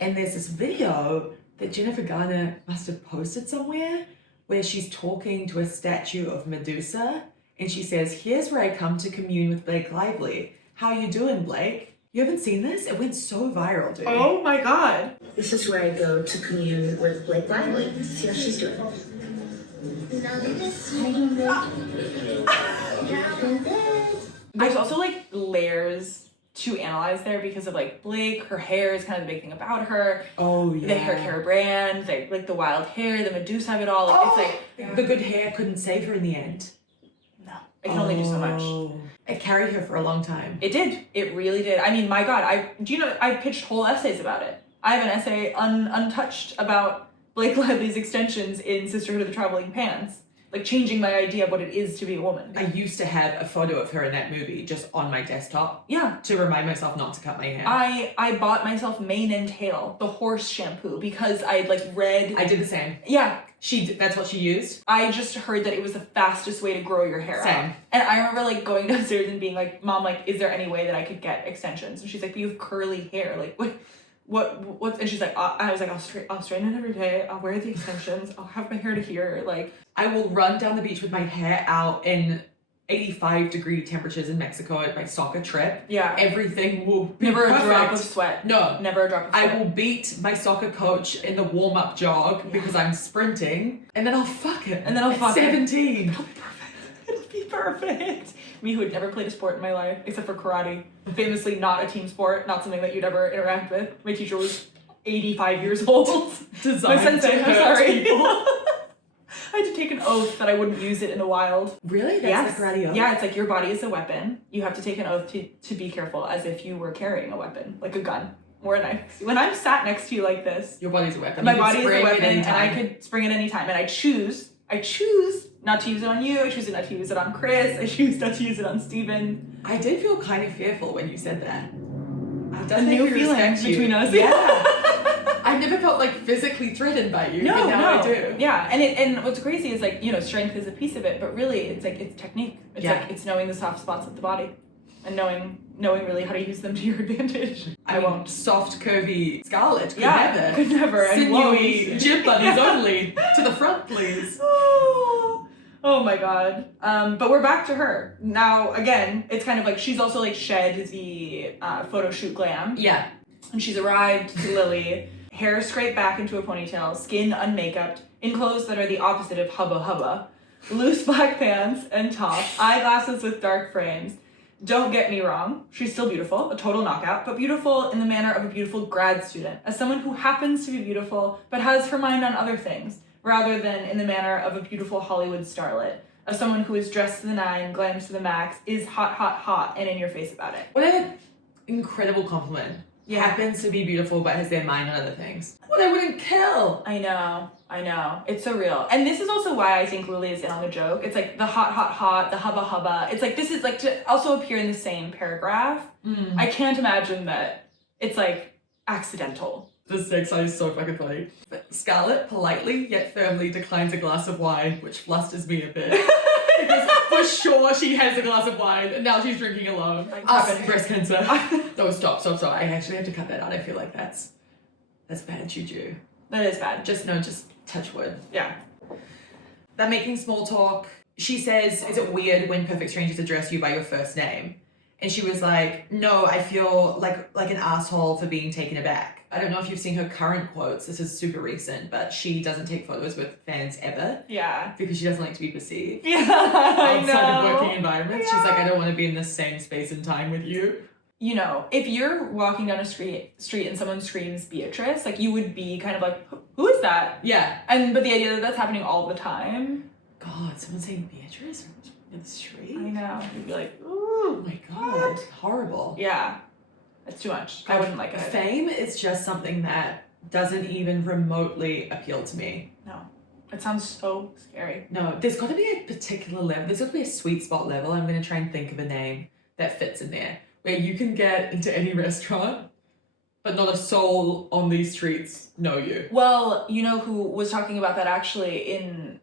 And there's this video that Jennifer Garner must have posted somewhere where she's talking to a statue of Medusa, and she says, "Here's where I come to commune with Blake Lively. How you doing, Blake?" You haven't seen this? It went so viral, dude. Oh my god. This is where I go to commune with Blake Lively. See how she's doing. There's also like layers to analyze there because of like Blake. Her hair is kind of the big thing about her. Oh yeah. The hair care brand, like the wild hair, the Medusa of it all. Like, it's like the good hair couldn't save her in the end. no, it can only do so much. It carried her for a long time. It did. It really did. I mean, my God, I've pitched whole essays about it. I have an essay untouched about Blake Lively's extensions in Sisterhood of the Traveling Pants. Like changing my idea of what it is to be a woman. I used to have a photo of her in that movie just on my desktop. Yeah. To remind myself not to cut my hair. I bought myself Mane and Tail, the horse shampoo, because I had like read. I did the same. Yeah. That's what she used. I just heard that it was the fastest way to grow your hair out. And I remember like going downstairs and being like, "Mom, like, is there any way that I could get extensions?" And she's like, "But you have curly hair. Like, what?" And she's like, I was like, I'll straighten it every day. I'll wear the extensions. I'll have my hair to here. Like, I will run down the beach with my hair out in 85-degree temperatures in Mexico at my soccer trip. Yeah. Everything will be never perfect. a drop of sweat. No. Never a drop of sweat. I will beat my soccer coach in the warm-up jog because I'm sprinting, and then I'll fuck it. And then I'll at fuck 17. It'll be perfect. It'll be perfect. Me who had never played a sport in my life, except for karate. Famously not a team sport, not something that you'd ever interact with. My teacher was 85 years old. Designed my sensei, to I'm hurt sorry. people. I had to take an oath that I wouldn't use it in the wild. Really? That's the karate oath? Yeah, it's like your body is a weapon. You have to take an oath to be careful as if you were carrying a weapon, like a gun or a knife. When I'm sat next to you like this, Your body's a weapon. my You body can is a spring weapon at any and I time. could spring at any time. And I choose not to use it on you. I choose not to use it on Chris. I choose not to use it on Steven. I did feel kind of fearful when you said that. A new feeling between us. Yeah. I've never felt like physically threatened by you, but now I do. Yeah, and what's crazy is like, strength is a piece of it, but really it's like it's technique. It's like it's knowing the soft spots of the body and knowing really how to use them to your advantage. I won't. Soft, curvy Scarlett could Yeah, never. could never. And Sinewy won't. gym buddies only. To the front, please. Oh my god. But we're back to her. Now, again, it's kind of like she's also like shed the photo shoot glam. Yeah. And she's arrived to Lily, hair scraped back into a ponytail, skin unmakeuped, in clothes that are the opposite of hubba hubba, loose black pants and top, eyeglasses with dark frames. Don't get me wrong, she's still beautiful, a total knockout, but beautiful in the manner of a beautiful grad student, as someone who happens to be beautiful, but has her mind on other things, rather than in the manner of a beautiful Hollywood starlet, of someone who is dressed to the nine, glams to the max, is hot, hot, hot, and in your face about it. What an incredible compliment. Yeah. Happens to be beautiful but has their mind on other things. Well, they wouldn't kill. I know. It's so real. And this is also why I think Lily is in on the joke. It's like the hot, hot, hot, the hubba, hubba. It's like, this is like to also appear in the same paragraph. I can't imagine that it's like accidental. This next line is so fucking funny. But Scarlett politely yet firmly declines a glass of wine, which flusters me a bit. Because for sure she has a glass of wine and now she's drinking alone. Breast cancer. No, stop. I actually have to cut that out. I feel like that's bad juju. That is bad. Just touch wood. Yeah. They're making small talk. She says, is it weird when perfect strangers address you by your first name? And she was like, no, I feel like an asshole for being taken aback. I don't know if you've seen her current quotes. This is super recent, but she doesn't take photos with fans ever. Yeah. Because she doesn't like to be perceived. Yeah, I know. Outside of working environments. Yeah. She's like, I don't want to be in the same space and time with you. You know, if you're walking down a street and someone screams Beatrice, like you would be kind of like, who is that? Yeah. But the idea that that's happening all the time. God, someone saying Beatrice in the street? I know. You'd be like, ooh. Oh my God. What? Horrible. Yeah. It's too much. I wouldn't like it. Fame is just something that doesn't even remotely appeal to me. No. It sounds so scary. No, there's got to be a particular level. There's got to be a sweet spot level. I'm going to try and think of a name that fits in there. Where you can get into any restaurant, but not a soul on these streets know you. Well, you know who was talking about that actually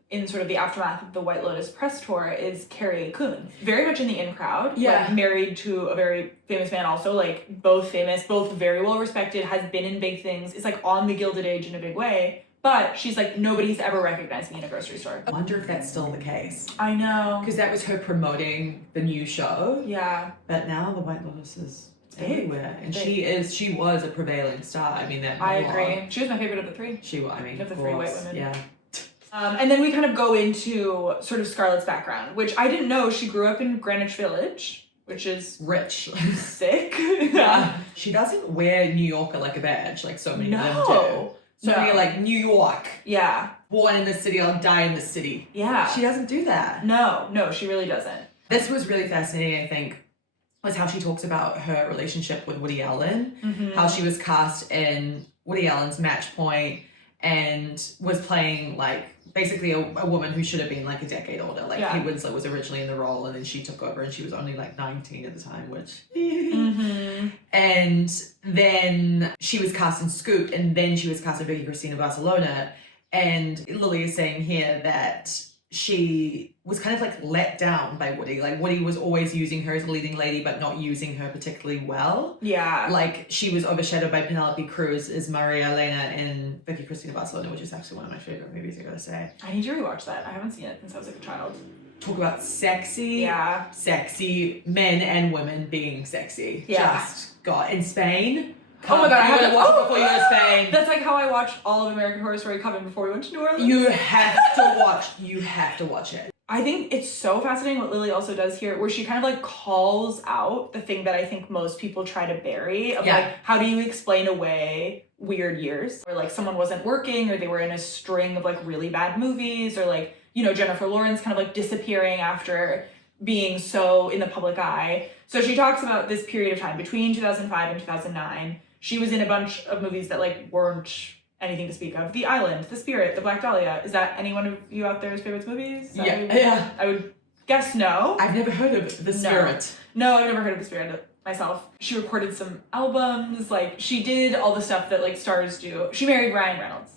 in sort of the aftermath of the White Lotus press tour is Carrie Coon. Very much in the in crowd. Yeah. Like, married to a very famous man also. Like, both famous, both very well respected, has been in big things, is like on the Gilded Age in a big way. But she's like, nobody's ever recognized me in a grocery store. I wonder if that's still the case. I know. Because that was her promoting the new show. Yeah. But now the White Lotus is big. everywhere. And Big. she was a prevailing star. I mean, that I agree. She was my favorite of the three. She was, I mean, of the three white women. Yeah. And then we kind of go into sort of Scarlett's background, which I didn't know. She grew up in Greenwich Village, which is rich. Sick. Yeah. She doesn't wear New Yorker like a badge, like so many of them do. So many are like, New York. Yeah. Born in the city, I'll die in the city. Yeah. She doesn't do that. No, she really doesn't. This was really fascinating, I think, was how she talks about her relationship with Woody Allen, how she was cast in Woody Allen's Match Point and was playing like basically a woman who should have been like a decade older. Like Kate Winslet was originally in the role and then she took over and she was only like 19 at the time, which... And then she was cast in Scoot and then she was cast in Vicky Cristina Barcelona. And Lily is saying here that she was kind of like let down by Woody. Like Woody was always using her as a leading lady, but not using her particularly well. Yeah. Like she was overshadowed by Penelope Cruz as Maria Elena in Vicky Cristina Barcelona, which is actually one of my favorite movies, I gotta say. I need to rewatch that. I haven't seen it since I was like a child. Talk about sexy men and women being sexy. Yeah. Just God. In Spain. Oh my God, I have to watch it before you go to Spain. That's like how I watched all of American Horror Story Coven before we went to New Orleans. You have to watch it. I think it's so fascinating what Lily also does here, where she kind of like calls out the thing that I think most people try to bury of like, how do you explain away weird years? Or like someone wasn't working or they were in a string of like really bad movies or like, you know, Jennifer Lawrence kind of like disappearing after being so in the public eye. So she talks about this period of time between 2005 and 2009. She was in a bunch of movies that like weren't anything to speak of. The Island, The Spirit, The Black Dahlia. Is that any one of you out there's favorite movies? Yeah. I would guess no. I've never heard of The Spirit. No, I've never heard of The Spirit myself. She recorded some albums. Like she did all the stuff that like stars do. She married Ryan Reynolds.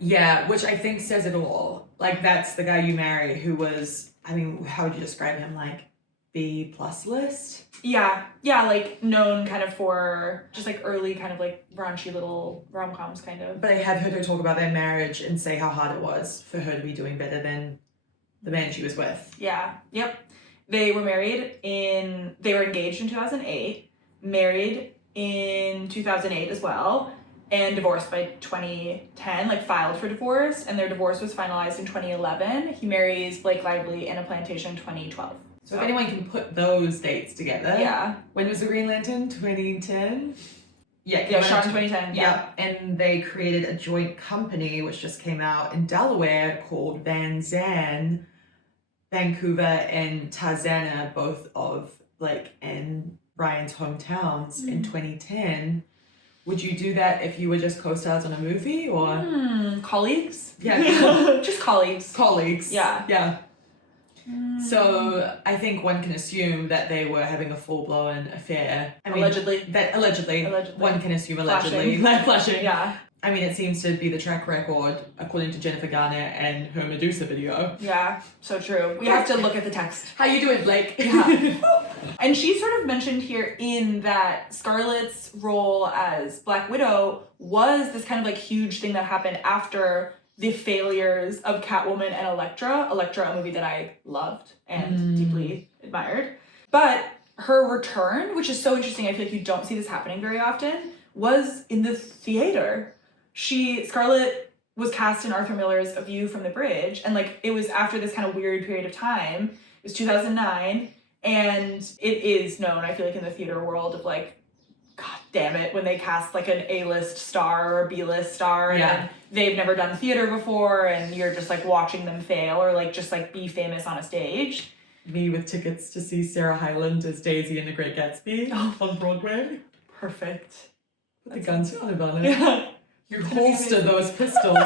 Yeah, which I think says it all. Like that's the guy you marry who was, I mean, how would you describe him? Like B+ list? Yeah, like known kind of for just like early kind of like raunchy little rom-coms kind of. But I have heard her talk about their marriage and say how hard it was for her to be doing better than the man she was with. Yeah, yep. They were engaged in 2008, married in 2008 as well, and divorced by 2010, like filed for divorce, and their divorce was finalized in 2011. He marries Blake Lively in A Plantation in 2012. So if anyone can put those dates together. Yeah. When was the Green Lantern? 2010? Yeah, shot in 2010. Yeah. And they created a joint company which just came out in Delaware called Van Zandt, Vancouver and Tarzana, both of like in Ryan's hometowns in 2010. Would you do that if you were just co-stars on a movie or colleagues? Yeah. Just colleagues. Colleagues. Yeah. Yeah. So I think one can assume that they were having a full-blown affair. I mean, allegedly. One can assume allegedly. Flashing. Yeah. I mean, it seems to be the track record, according to Jennifer Garner and her Medusa video. Yeah, so true. We have to look at the text. How you doing, Blake? Yeah. And she sort of mentioned here in that Scarlett's role as Black Widow was this kind of like huge thing that happened after the failures of Catwoman and Elektra. Elektra, a movie that I loved and deeply admired. But her return, which is so interesting, I feel like you don't see this happening very often, was in the theater. Scarlett was cast in Arthur Miller's A View from the Bridge, and like it was after this kind of weird period of time. It was 2009, and it is known, I feel like, in the theater world of like, God damn it, when they cast like an A-list star or a B-list star, and they've never done theater before, and you're just like watching them fail or like just like be famous on a stage. Me with tickets to see Sarah Hyland as Daisy in The Great Gatsby on Broadway. Perfect. Put the guns on it. Yeah. You holster those pistols.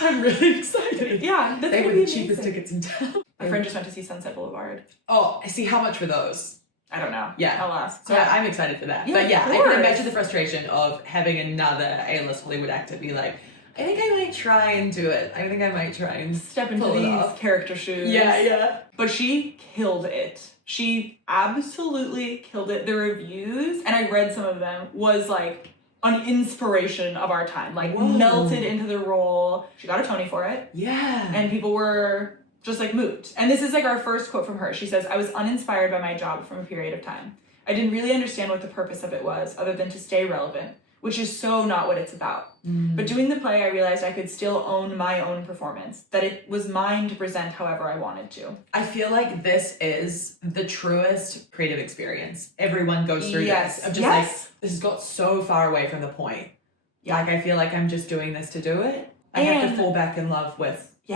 I'm really excited. Yeah, that's they gonna were be the cheapest amazing. tickets in town. My friend just went to see Sunset Boulevard. Oh, I see. How much were those? I don't know. Yeah. I'll ask. So I'm excited for that. Yeah, but yeah, of I can course. imagine the frustration of having another A-list Hollywood actor be like, I think I might try and do it. I think I might try and Step into pull it these off. character shoes. Yeah. But she killed it. She absolutely killed it. The reviews, and I read some of them, was like an inspiration of our time. Like, melted into the role. She got a Tony for it. Yeah. And people were just like moved. And this is like our first quote from her. She says, I was uninspired by my job from a period of time. I didn't really understand what the purpose of it was, other than to stay relevant, which is so not what it's about. But doing the play, I realized I could still own my own performance, that it was mine to present however I wanted to. I feel like this is the truest creative experience. Everyone goes through this. Of just like, this has got so far away from the point. Yeah. Like, I feel like I'm just doing this to do it. I have to fall back in love with the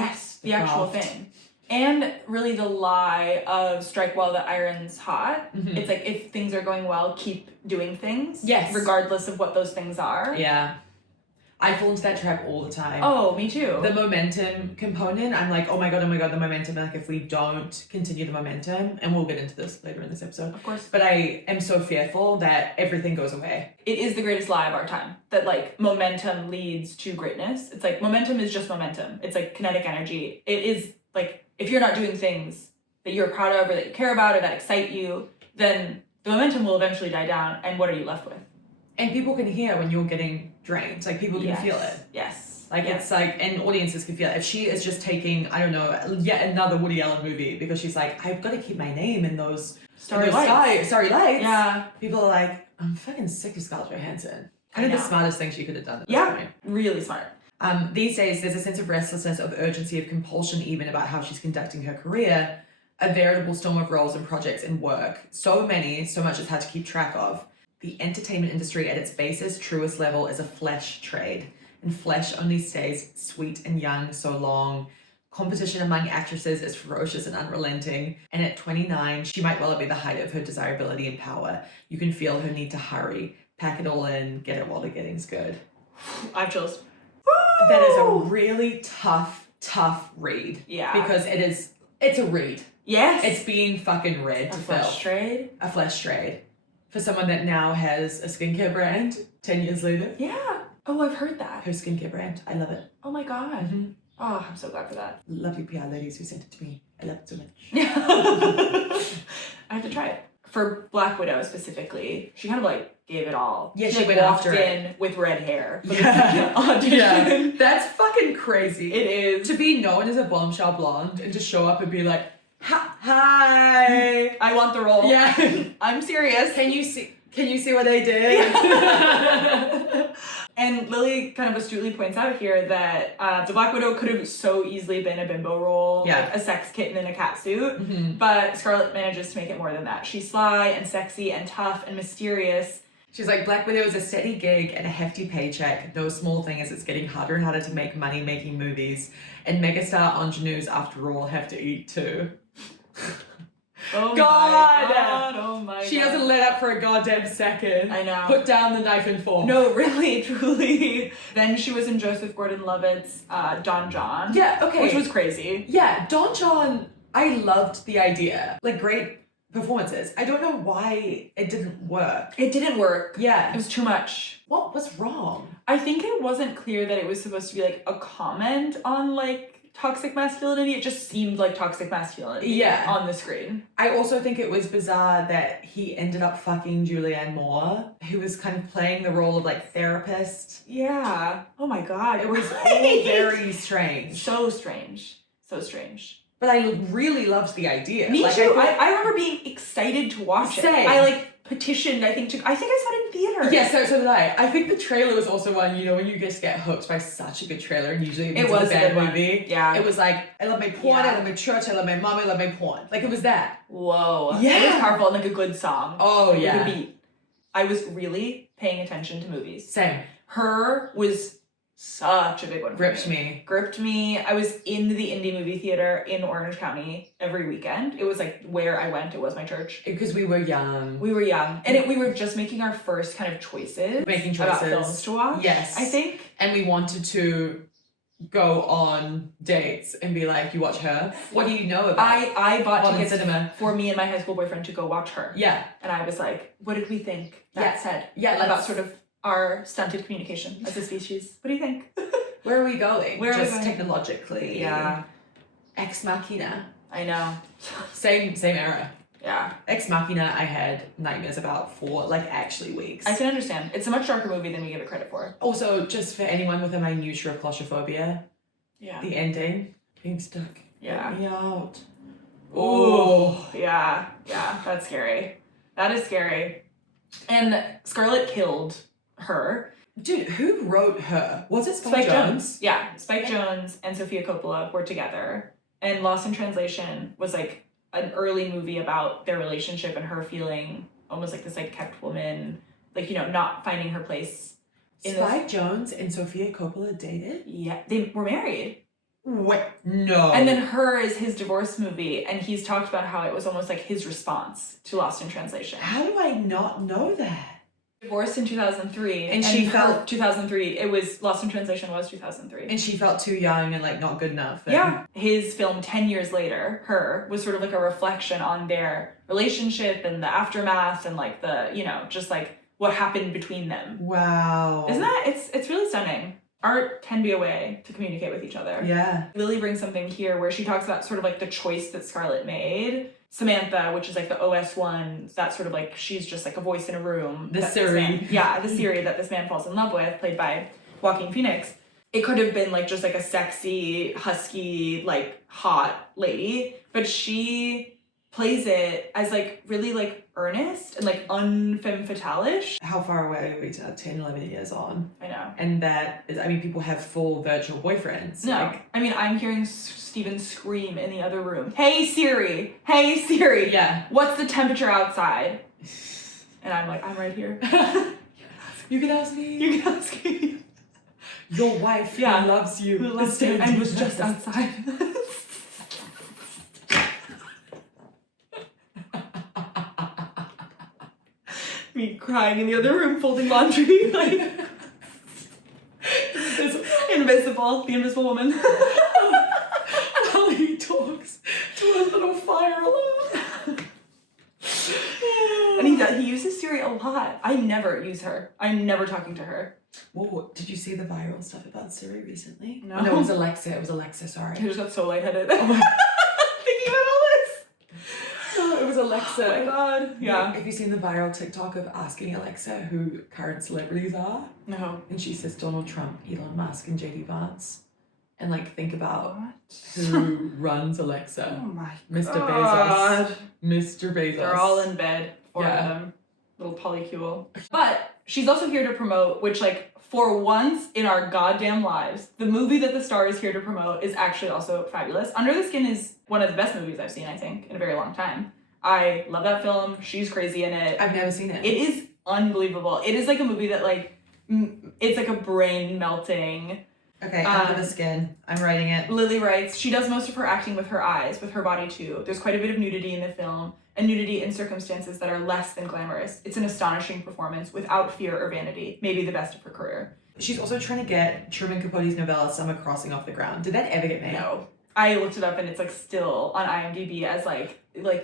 actual thing. And really the lie of strike while the iron's hot. It's like, if things are going well, keep doing things. Yes. Regardless of what those things are. Yeah. I fall into that trap all the time. Oh, me too. The momentum component, I'm like, oh my god, the momentum. Like, if we don't continue the momentum, and we'll get into this later in this episode. Of course. But I am so fearful that everything goes away. It is the greatest lie of our time. That like momentum leads to greatness. It's like momentum is just momentum. It's like kinetic energy. It is like, if you're not doing things that you're proud of or that you care about or that excite you, then the momentum will eventually die down, and what are you left with? And people can hear when you're getting drained. Like, people can feel it. Yes. Like, it's like, and audiences can feel it. If she is just taking, I don't know, yet another Woody Allen movie because she's like, I've got to keep my name in those starry lights. Yeah. People are like, I'm fucking sick of Scarlett Johansson. Kind of the smartest thing she could have done at this point. Really smart. These days, there's a sense of restlessness, of urgency, of compulsion even about how she's conducting her career. A veritable storm of roles and projects and work. So many, so much it's hard to keep track of. The entertainment industry at its basest, truest level is a flesh trade. And flesh only stays sweet and young so long. Competition among actresses is ferocious and unrelenting. And at 29, she might well be the height of her desirability and power. You can feel her need to hurry, pack it all in, get it while the getting's good. I've chills. That is a really tough read. Yeah. Because it's a read. Yes. It's being fucking read to fill. A flesh trade. For someone that now has a skincare brand 10 years later. Yeah. Oh, I've heard that. Her skincare brand. I love it. Oh my god. Oh, I'm so glad for that. Lovely PR ladies who sent it to me. I love it so much. I have to try it. For Black Widow specifically, she kind of like gave it all. Yeah, she like, went walked after in with red hair. For the audition. Yeah. That's fucking crazy. It is. To be known as a bombshell blonde and to show up and be like, hi. I want the role. Yeah. I'm serious. Can you see what I did? And Lily kind of astutely points out here that the Black Widow could have so easily been a bimbo role, like a sex kitten in a cat suit, but Scarlett manages to make it more than that. She's sly and sexy and tough and mysterious. She's like, Black Widow is a steady gig and a hefty paycheck. No small thing as it's getting harder and harder to make money making movies. And megastar ingenues, after all, have to eat too. Oh God! my God! Oh my She God. hasn't let up for a goddamn second. I know. Put down the knife and fork. No, really, truly. Then she was in Joseph Gordon-Levitt's Don John. Yeah, okay. Which was crazy. Yeah, Don John, I loved the idea. Like, great performances. I don't know why it didn't work. It didn't work. Yeah. It was too much. What was wrong? I think it wasn't clear that it was supposed to be like a comment on like toxic masculinity. It just seemed like toxic masculinity on the screen. I also think it was bizarre that he ended up fucking Julianne Moore, who was kind of playing the role of like therapist. Yeah. Oh my God. It was all very strange. So strange. So strange. But I really loved the idea. Me like, too. I remember being excited to watch it. Same. I like petitioned, I think I saw it in theaters. Yeah, so did I. I think the trailer was also one, you know, when you just get hooked by such a good trailer, and usually It was a a bad good one. movie. Yeah. It was like, I love my porn, Yeah. I love my church, I love my mom, I love my porn. Like, it was that. Whoa. Yeah. It was powerful and like a good song. Oh, Like, yeah. with a beat. I was really paying attention to movies. Same. Her was such a big one for Gripped me. Gripped me. I was in the indie movie theater in Orange County every weekend. It was like where I went. It was my church. Because we were young. We were young. And we were just making our first kind of choices. Making About choices. films to watch. Yes. I think. And we wanted to go on dates and be like, you watch her? What do you know about I bought modern tickets cinema? for me and my high school boyfriend to go watch her. Yeah. And I was like, what did we think? That said. Yeah, About let's- sort of our stunted communication as a species. What do you think? Where are we going? Where are we Just going? technologically. Yeah. Ex Machina. I know. Same era. Yeah. Ex Machina I had nightmares about for like actually weeks. I can understand. It's a much darker movie than we give it credit for. Also, just for anyone with a minutia of claustrophobia, Yeah. the ending, being stuck. Yeah. Get me out. Oh, yeah. Yeah. That's scary. That is scary. And Scarlett killed her. Dude, who wrote her? Was it Spike Jones? Yeah. Spike Jones and Sofia Coppola were together. And Lost in Translation was like an early movie about their relationship and her feeling almost like this like kept woman, like, you know, not finding her place in Spike Jones and Sofia Coppola dated? Yeah, they were married. Wait, no. And then Her is his divorce movie, and he's talked about how it was almost like his response to Lost in Translation. How do I not know that? Divorced in 2003, And she Her, felt- 2003. It was Lost in Translation was 2003. And she felt too young and like not good enough. And Yeah, his film 10 years later, Her, was sort of like a reflection on their relationship and the aftermath and like the, you know, just like what happened between them. Wow. Isn't that it's really stunning. Art can be a way to communicate with each other. Yeah. Lily brings something here where she talks about sort of like the choice that Scarlett made. Samantha, which is like the OS one, that sort of like she's just like a voice in a room. The that this Siri. man- yeah, the Siri that this man falls in love with, played by Joaquin Phoenix. It could have been like just like a sexy, husky, like hot lady, but she plays it as like really like earnest and like unfemme fatale-ish. How far away are we to 10, 11 years on? I know. And that is, I mean, people have full virtual boyfriends. No, Like, I mean, I'm hearing Steven scream in the other room. Hey Siri! Hey Siri! yeah. What's the temperature outside? And I'm like, I'm right here. You can ask me. You can ask me. Your wife Yeah. who loves you. Who loves you and was just outside. Me crying in the other room, folding laundry, like invisible, the invisible woman. While he talks to a little fire alarm. And he uses Siri a lot. I never use her. I'm never talking to her. Whoa, did you see the viral stuff about Siri recently? No. Oh, no, it was Alexa. It was Alexa, sorry. I just got so lightheaded. Oh my- Thinking about all this. No, it was Alexa. Oh my god. Yeah. Have you seen the viral TikTok of asking Alexa who current celebrities are? No. And she says Donald Trump, Elon Musk, and JD Vance. And like think about What? who runs Alexa. Oh my Mr. god. Bezos. Mr. Bezos. They're all in bed, four Yeah. of them. Little polycule. But she's also here to promote, which like for once in our goddamn lives, the movie that the star is here to promote is actually also fabulous. Under the Skin is one of the best movies I've seen, I think, in a very long time. I love that film. She's crazy in it. I've never seen it. It is unbelievable. It is like a movie that like, it's like a brain melting. Okay, under the skin. I'm writing it. Lily writes, she does most of her acting with her eyes, with her body too. There's quite a bit of nudity in the film, and nudity in circumstances that are less than glamorous. It's an astonishing performance without fear or vanity, maybe the best of her career. She's also trying to get Truman Capote's novella Summer Crossing off the ground. Did that ever get made? No. I looked it up and it's like still on IMDb as like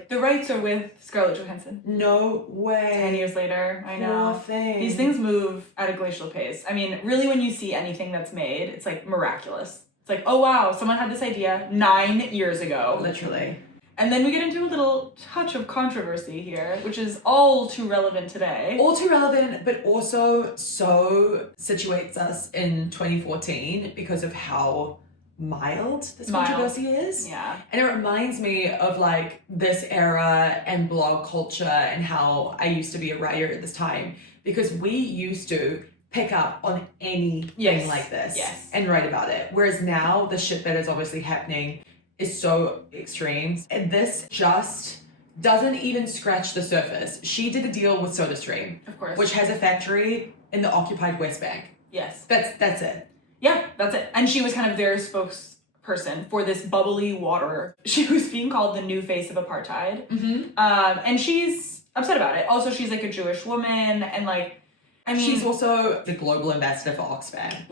the rights are with Scarlett Johansson. No way. 10 years later, I know. Poor thing. These things move at a glacial pace. I mean, really when you see anything that's made, it's like miraculous. It's like, oh wow, someone had this idea 9 years ago. Literally. And then we get into a little touch of controversy here, which is all too relevant today. All too relevant, but also so situates us in 2014 because of how mild this controversy is. Yeah. And it reminds me of like this era and blog culture and how I used to be a writer at this time, because we used to pick up on anything like this and write about it. Whereas now the shit that is obviously happening is so extreme. And this just doesn't even scratch the surface. She did a deal with SodaStream, of course, which has a factory in the occupied West Bank. Yes. That's it. Yeah, that's it. And she was kind of their spokesperson for this bubbly water. She was being called the new face of apartheid. Mm-hmm. And she's upset about it. Also, she's like a Jewish woman, and like, I mean, she's also the global ambassador for Oxfam.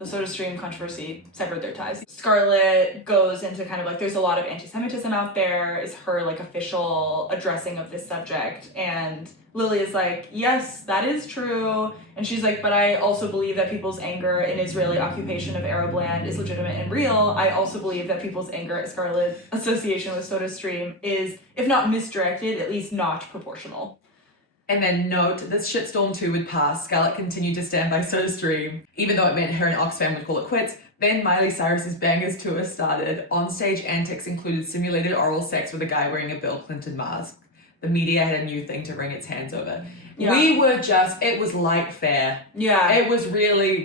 The SodaStream controversy severed their ties. Scarlett goes into kind of like, there's a lot of anti-Semitism out there, is her like official addressing of this subject. And Lily is like, yes, that is true. And she's like, but I also believe that people's anger in Israeli occupation of Arab land is legitimate and real. I also believe that people's anger at Scarlett's association with SodaStream is, if not misdirected, at least not proportional. And then note, this shitstorm too would pass. Scarlett continued to stand by SodaStream, even though it meant her and Oxfam would call it quits. Then Miley Cyrus's Bangers tour started. On-stage antics included simulated oral sex with a guy wearing a Bill Clinton mask. The media had a new thing to wring its hands over. Yeah. It was light fare. Yeah. It was really,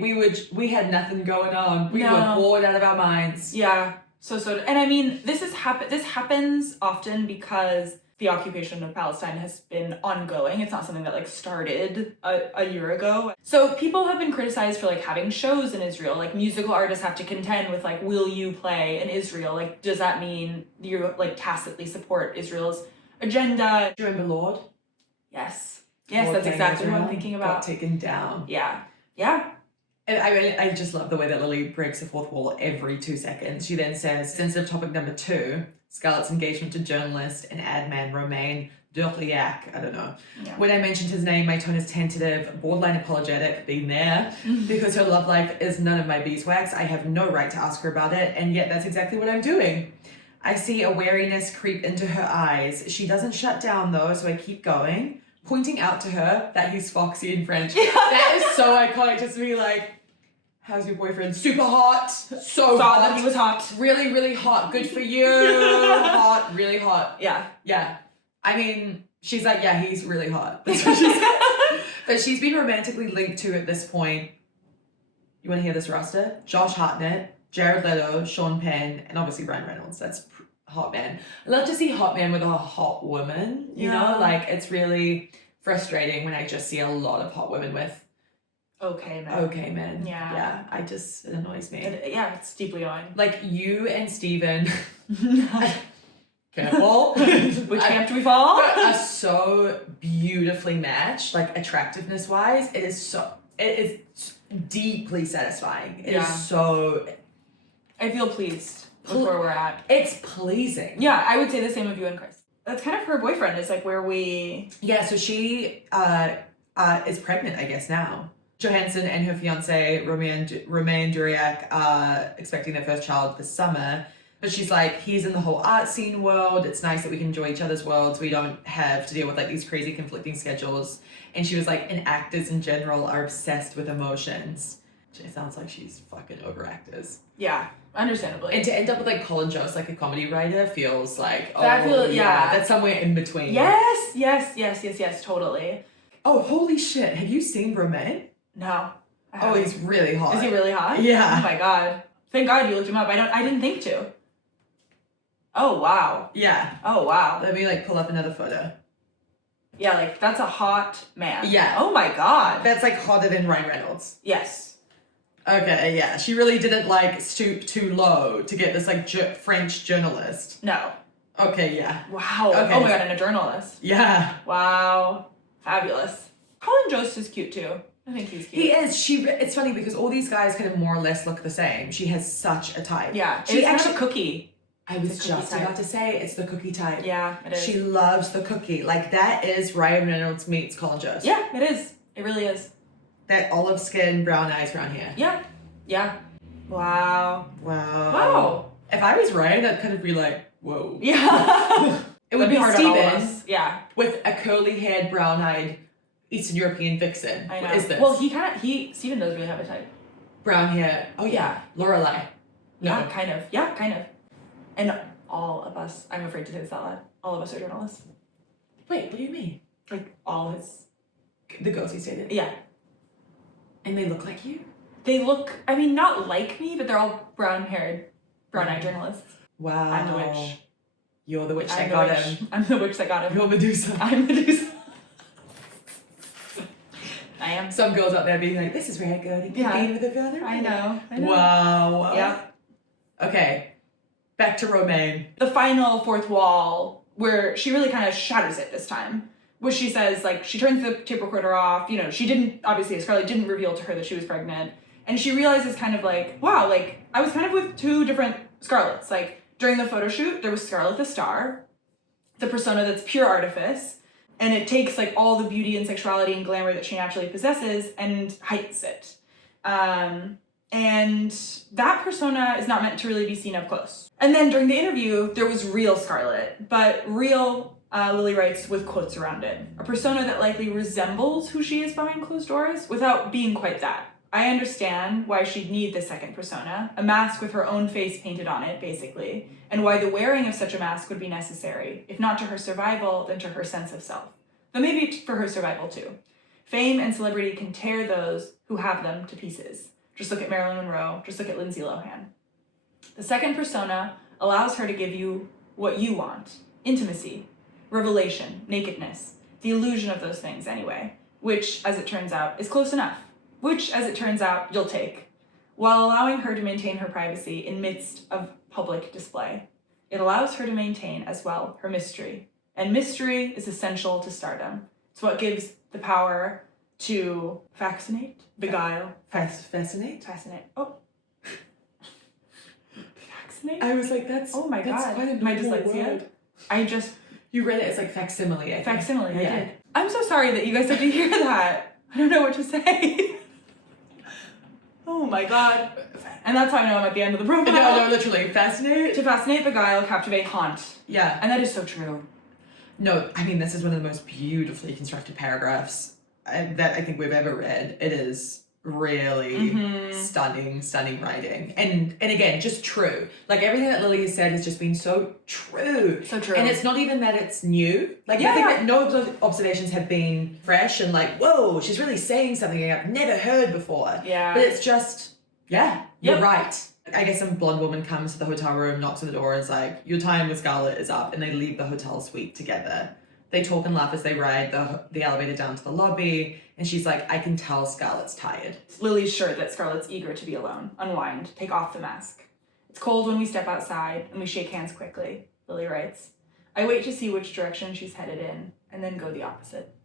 we had nothing going on. We were bored out of our minds. Yeah. And I mean, this happens often because the occupation of Palestine has been ongoing. It's not something that like started a year ago. So people have been criticized for like having shows in Israel. Like musical artists have to contend with like, will you play in Israel? Like, does that mean you like tacitly support Israel's agenda? Do you remember Lord? Yes. Yes, that's exactly what I'm thinking about. Got taken down. Yeah. Yeah. And I just love the way that Lily breaks the fourth wall every 2 seconds. She then says, sensitive topic number 2, Scarlett's engagement to journalist and ad man Romain Durliac. I don't know. Yeah. When I mentioned his name, my tone is tentative, borderline apologetic, been there, because her love life is none of my beeswax. I have no right to ask her about it, and yet that's exactly what I'm doing. I see a wariness creep into her eyes. She doesn't shut down though, so I keep going, pointing out to her that he's foxy in French. That is so iconic, just to be like, how's your boyfriend? Super hot. So Saw hot. that he was hot. Really, really hot. Good for you. Hot. Really hot. Yeah. Yeah. I mean, she's like, yeah, he's really hot. That's what she said. But she's been romantically linked to at this point. You want to hear this roster? Josh Hartnett, Jared Leto, Sean Penn, and obviously Ryan Reynolds. That's hot man. I love to see hot man with a hot woman. You know, like it's really frustrating when I just see a lot of hot women with okay men. Yeah. It annoys me. It's deeply annoying. Like you and Steven careful. Which camp do we fall? Are so beautifully matched, like attractiveness wise. It is deeply satisfying. It is so, I feel pleased with where we're at. It's pleasing. Yeah, I would say the same of you and Chris. That's kind of her boyfriend, is like where we... Yeah, so she is pregnant, I guess, now. Johansson and her fiance, Romain Durliac, are expecting their first child this summer. But she's like, he's in the whole art scene world. It's nice that we can enjoy each other's worlds. We don't have to deal with like these crazy conflicting schedules. And she was like, and actors in general are obsessed with emotions. It sounds like she's fucking over actors. Yeah, understandably. And to end up with like Colin Jost, like a comedy writer, feels like, that's somewhere in between. Yes, totally. Oh, holy shit. Have you seen Romain? No. Oh, he's really hot. Is he really hot? Yeah. Oh my god. Thank God you looked him up. I didn't think to. Oh wow. Yeah. Oh wow. Let me like pull up another photo. Yeah, like, that's a hot man. Yeah. Oh my god. That's like hotter than Ryan Reynolds. Yes. Okay, yeah. She really didn't like stoop too low to get this like French journalist. No. Okay, yeah. Wow. Okay. Oh my god, and a journalist. Yeah. Wow. Fabulous. Colin Jost is cute too. I think he's cute. He is. It's funny because all these guys kind of more or less look the same. She has such a type. Yeah. She It's actually kind of a cookie. I was It's a just cookie about type. to say it's the cookie type. Yeah, it is. She loves the cookie. Like that is Ryan Reynolds meets Colin Jost. Yeah, it is. It really is. That olive skin, brown eyes, brown hair. Yeah. Yeah. Wow. Wow. Wow. If I was Ryan, I'd kind of be like, whoa. Yeah. It would That'd be hard on all of Steven us. Yeah. with a curly-haired, brown-eyed Eastern European vixen. I know. What is this? Well, Steven does really have a type. brown hair. Oh yeah, Lorelai. No. Yeah, kind of. Yeah, kind of. And all of us, I'm afraid to say this out loud, all of us are journalists. Wait, what do you mean? Like, all his, The girls he dated. yeah. And they look like you? They look, I mean, not like me, but they're all brown-haired, brown-eyed journalists. Wow. I'm the witch. You're the witch that I'm the got witch. him. I'm the witch that got him. You're Medusa. I'm Medusa. I am. Some girls out there being like, this is very good. Yeah. Being with a brother. I know. I know. Wow. Yeah. Okay. Back to Romaine. The final fourth wall, where she really kind of shatters it this time, where she says, like, she turns the tape recorder off. You know, she didn't, obviously, Scarlett didn't reveal to her that she was pregnant. And she realizes kind of like, wow, like, I was kind of with two different Scarletts. Like, during the photo shoot, there was Scarlett the star, the persona that's pure artifice, and it takes, like, all the beauty and sexuality and glamour that she naturally possesses and heightens it. And that persona is not meant to really be seen up close. And then during the interview, there was real Scarlett, but real, Lily writes, with quotes around it. A persona that likely resembles who she is behind closed doors without being quite that. I understand why she'd need the second persona, a mask with her own face painted on it, basically, and why the wearing of such a mask would be necessary, if not to her survival, then to her sense of self. Though maybe for her survival too. Fame and celebrity can tear those who have them to pieces. Just look at Marilyn Monroe, just look at Lindsay Lohan. The second persona allows her to give you what you want. Intimacy, revelation, nakedness, the illusion of those things anyway, which, as it turns out, is close enough. Which, as it turns out, you'll take, while allowing her to maintain her privacy in midst of public display. It allows her to maintain, as well, her mystery. And mystery is essential to stardom. It's what gives the power to fascinate, beguile, Fascinate? fascinate. Oh. Fascinate? I was like, that's Oh my that's god. quite a My normal dyslexia. word. I just You read it as like facsimile. I think. facsimile. I Yeah. did. I'm so sorry that you guys have to hear that. I don't know what to say. Oh my god. And that's how I know I'm at the end of the profile. No, literally. Fascinate? To fascinate, beguile, captivate, haunt. Yeah. And that is so true. No, I mean, this is one of the most beautifully constructed paragraphs that I think we've ever read. It is really stunning writing. And again, just true. Like everything that Lily has said has just been so true. So true. And it's not even that it's new. Like Yeah. I think that no observations have been fresh and like, whoa, she's really saying something I've never heard before. Yeah. But it's just, yeah, you're Yep. right. I guess some blonde woman comes to the hotel room, knocks on the door, and is like, your time with Scarlett is up, and they leave the hotel suite together. They talk and laugh as they ride the elevator down to the lobby, and she's like, I can tell Scarlett's tired. Lily's sure that Scarlett's eager to be alone. Unwind. Take off the mask. It's cold when we step outside, and we shake hands quickly, Lily writes. I wait to see which direction she's headed in, and then go the opposite.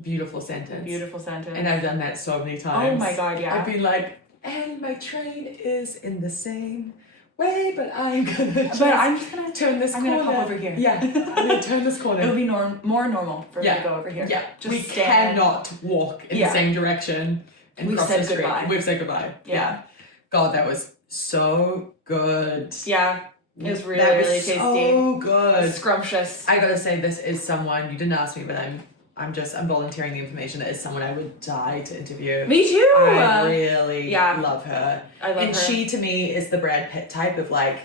Beautiful sentence. Beautiful sentence. And I've done that so many times. Oh my god, yeah. I've been like, and my train is in the same way, but I'm gonna just, But I'm just gonna turn this I'm corner. gonna pop over here. Yeah, I'm gonna turn this corner. It would be more normal for me Yeah. to go over here. Yeah, Just we stand. cannot walk in Yeah. the same direction and We've cross said the street. goodbye. We've said goodbye. Yeah. God, that was so good. Yeah. It was really, That was really tasty. so good. Scrumptious. I gotta say, this is someone you didn't ask me, but I'm volunteering the information. That is someone I would die to interview. Me too. I really yeah. love her. I love And her. she, to me, is the Brad Pitt type of like,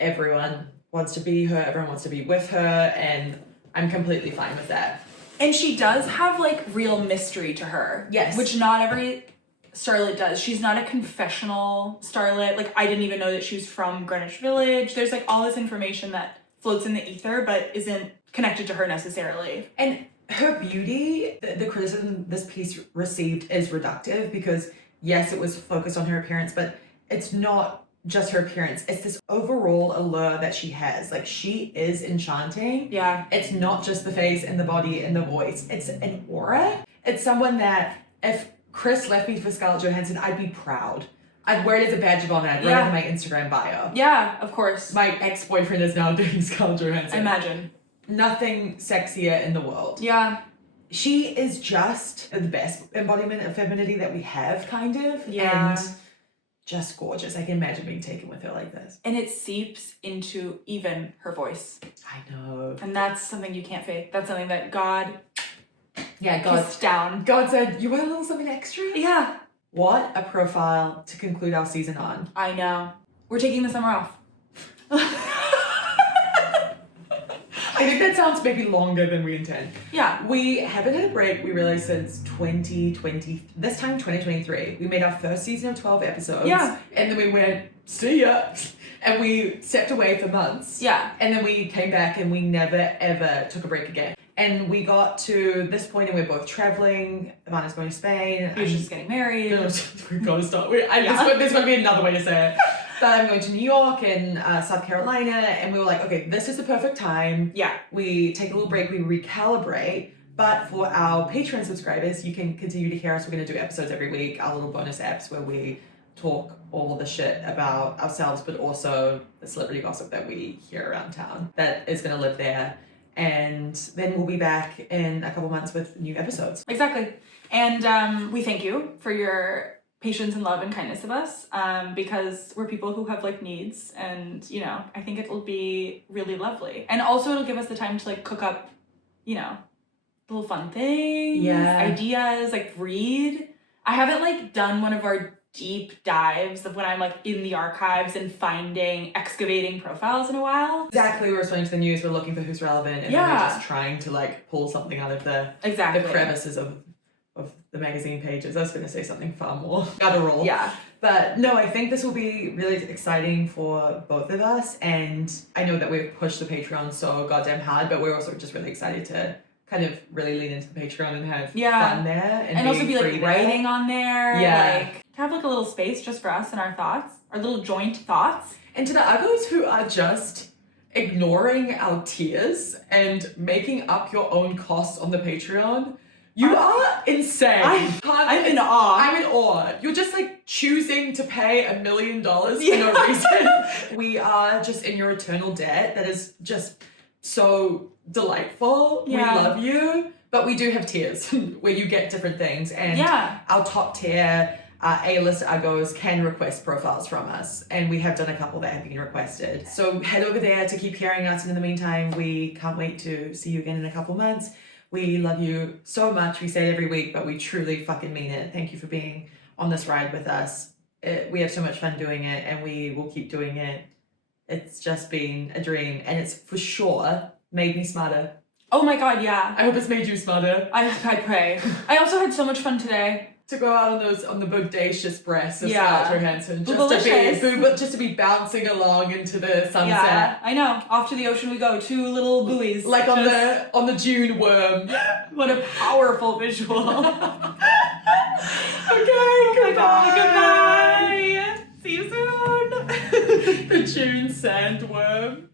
everyone wants to be her, everyone wants to be with her, and I'm completely fine with that. And she does have like real mystery to her. Yes. Which not every starlet does. She's not a confessional starlet. Like I didn't even know that she was from Greenwich Village. There's like all this information that floats in the ether but isn't connected to her necessarily. And her beauty, the criticism this piece received is reductive because, yes, it was focused on her appearance, but it's not just her appearance. It's this overall allure that she has. Like, she is enchanting. Yeah. It's not just the face and the body and the voice. It's an aura. It's someone that if Chris left me for Scarlett Johansson, I'd be proud. I'd wear it as a badge of honor. I'd wear it in my Instagram bio. Yeah, of course. My ex-boyfriend is now doing Scarlett Johansson. I imagine. Nothing sexier in the world. Yeah. She is just the best embodiment of femininity that we have, kind of. Yeah. And just gorgeous. I can imagine being taken with her like this. And it seeps into even her voice. I know. And that's something you can't fake. That's something that God kissed down. God said, you want a little something extra? Yeah. What a profile to conclude our season on. I know. We're taking the summer off. I think that sounds maybe longer than we intend. Yeah. We haven't had a break, we realized, since 2020, this time 2023. We made our first season of 12 episodes. Yeah. And then we went, see ya. And we stepped away for months. Yeah. And then we came back and we never ever took a break again. And we got to this point and we're both traveling. Ivana's going to Spain. You're just getting married. We've got to start. There's going to be another way to say it. But I'm going to New York and South Carolina, and we were like, okay, this is the perfect time. Yeah. We take a little break, we recalibrate. But for our Patreon subscribers, you can continue to hear us. We're going to do episodes every week, our little bonus apps where we talk all the shit about ourselves, but also the celebrity gossip that we hear around town that is going to live there. And then we'll be back in a couple months with new episodes. Exactly. And we thank you for your patience and love and kindness of us, because we're people who have like needs, and you know, I think it'll be really lovely. And also it'll give us the time to like cook up, you know, little fun things, ideas, like read. I haven't like done one of our deep dives of when I'm like in the archives and excavating profiles in a while. Exactly, we're responding to the news, we're looking for who's relevant, and then we're just trying to like pull something out of the crevices of the magazine pages. I was going to say something far more guttural. Yeah. But no, I think this will be really exciting for both of us, and I know that we've pushed the Patreon so goddamn hard, but we're also just really excited to kind of really lean into the Patreon and have fun there. And also be like writing on there. Yeah. Like have like a little space just for us and our thoughts, our little joint thoughts. And to the uggos who are just ignoring our tiers and making up your own costs on the Patreon, you are insane. I'm in awe. I'm in awe. You're just like choosing to pay $1 million for no reason. We are just in your eternal debt. That is just so delightful. Yeah. We love you. But we do have tiers where you get different things. And our top tier A-list uggos can request profiles from us. And we have done a couple that have been requested. So head over there to keep hearing us. And in the meantime, we can't wait to see you again in a couple months. We love you so much. We say it every week, but we truly fucking mean it. Thank you for being on this ride with us. We have so much fun doing it, and we will keep doing it. It's just been a dream, and it's for sure made me smarter. Oh my God, yeah. I hope it's made you smarter. I pray. I also had so much fun today. To go out on the bodacious breasts of Scarlett Johansson, just to be bouncing along into the sunset. Yeah, I know. Off to the ocean we go. 2 little buoys. Like on the Dune worm. What a powerful visual. Okay, goodbye. Goodbye. See you soon. The Dune sandworm.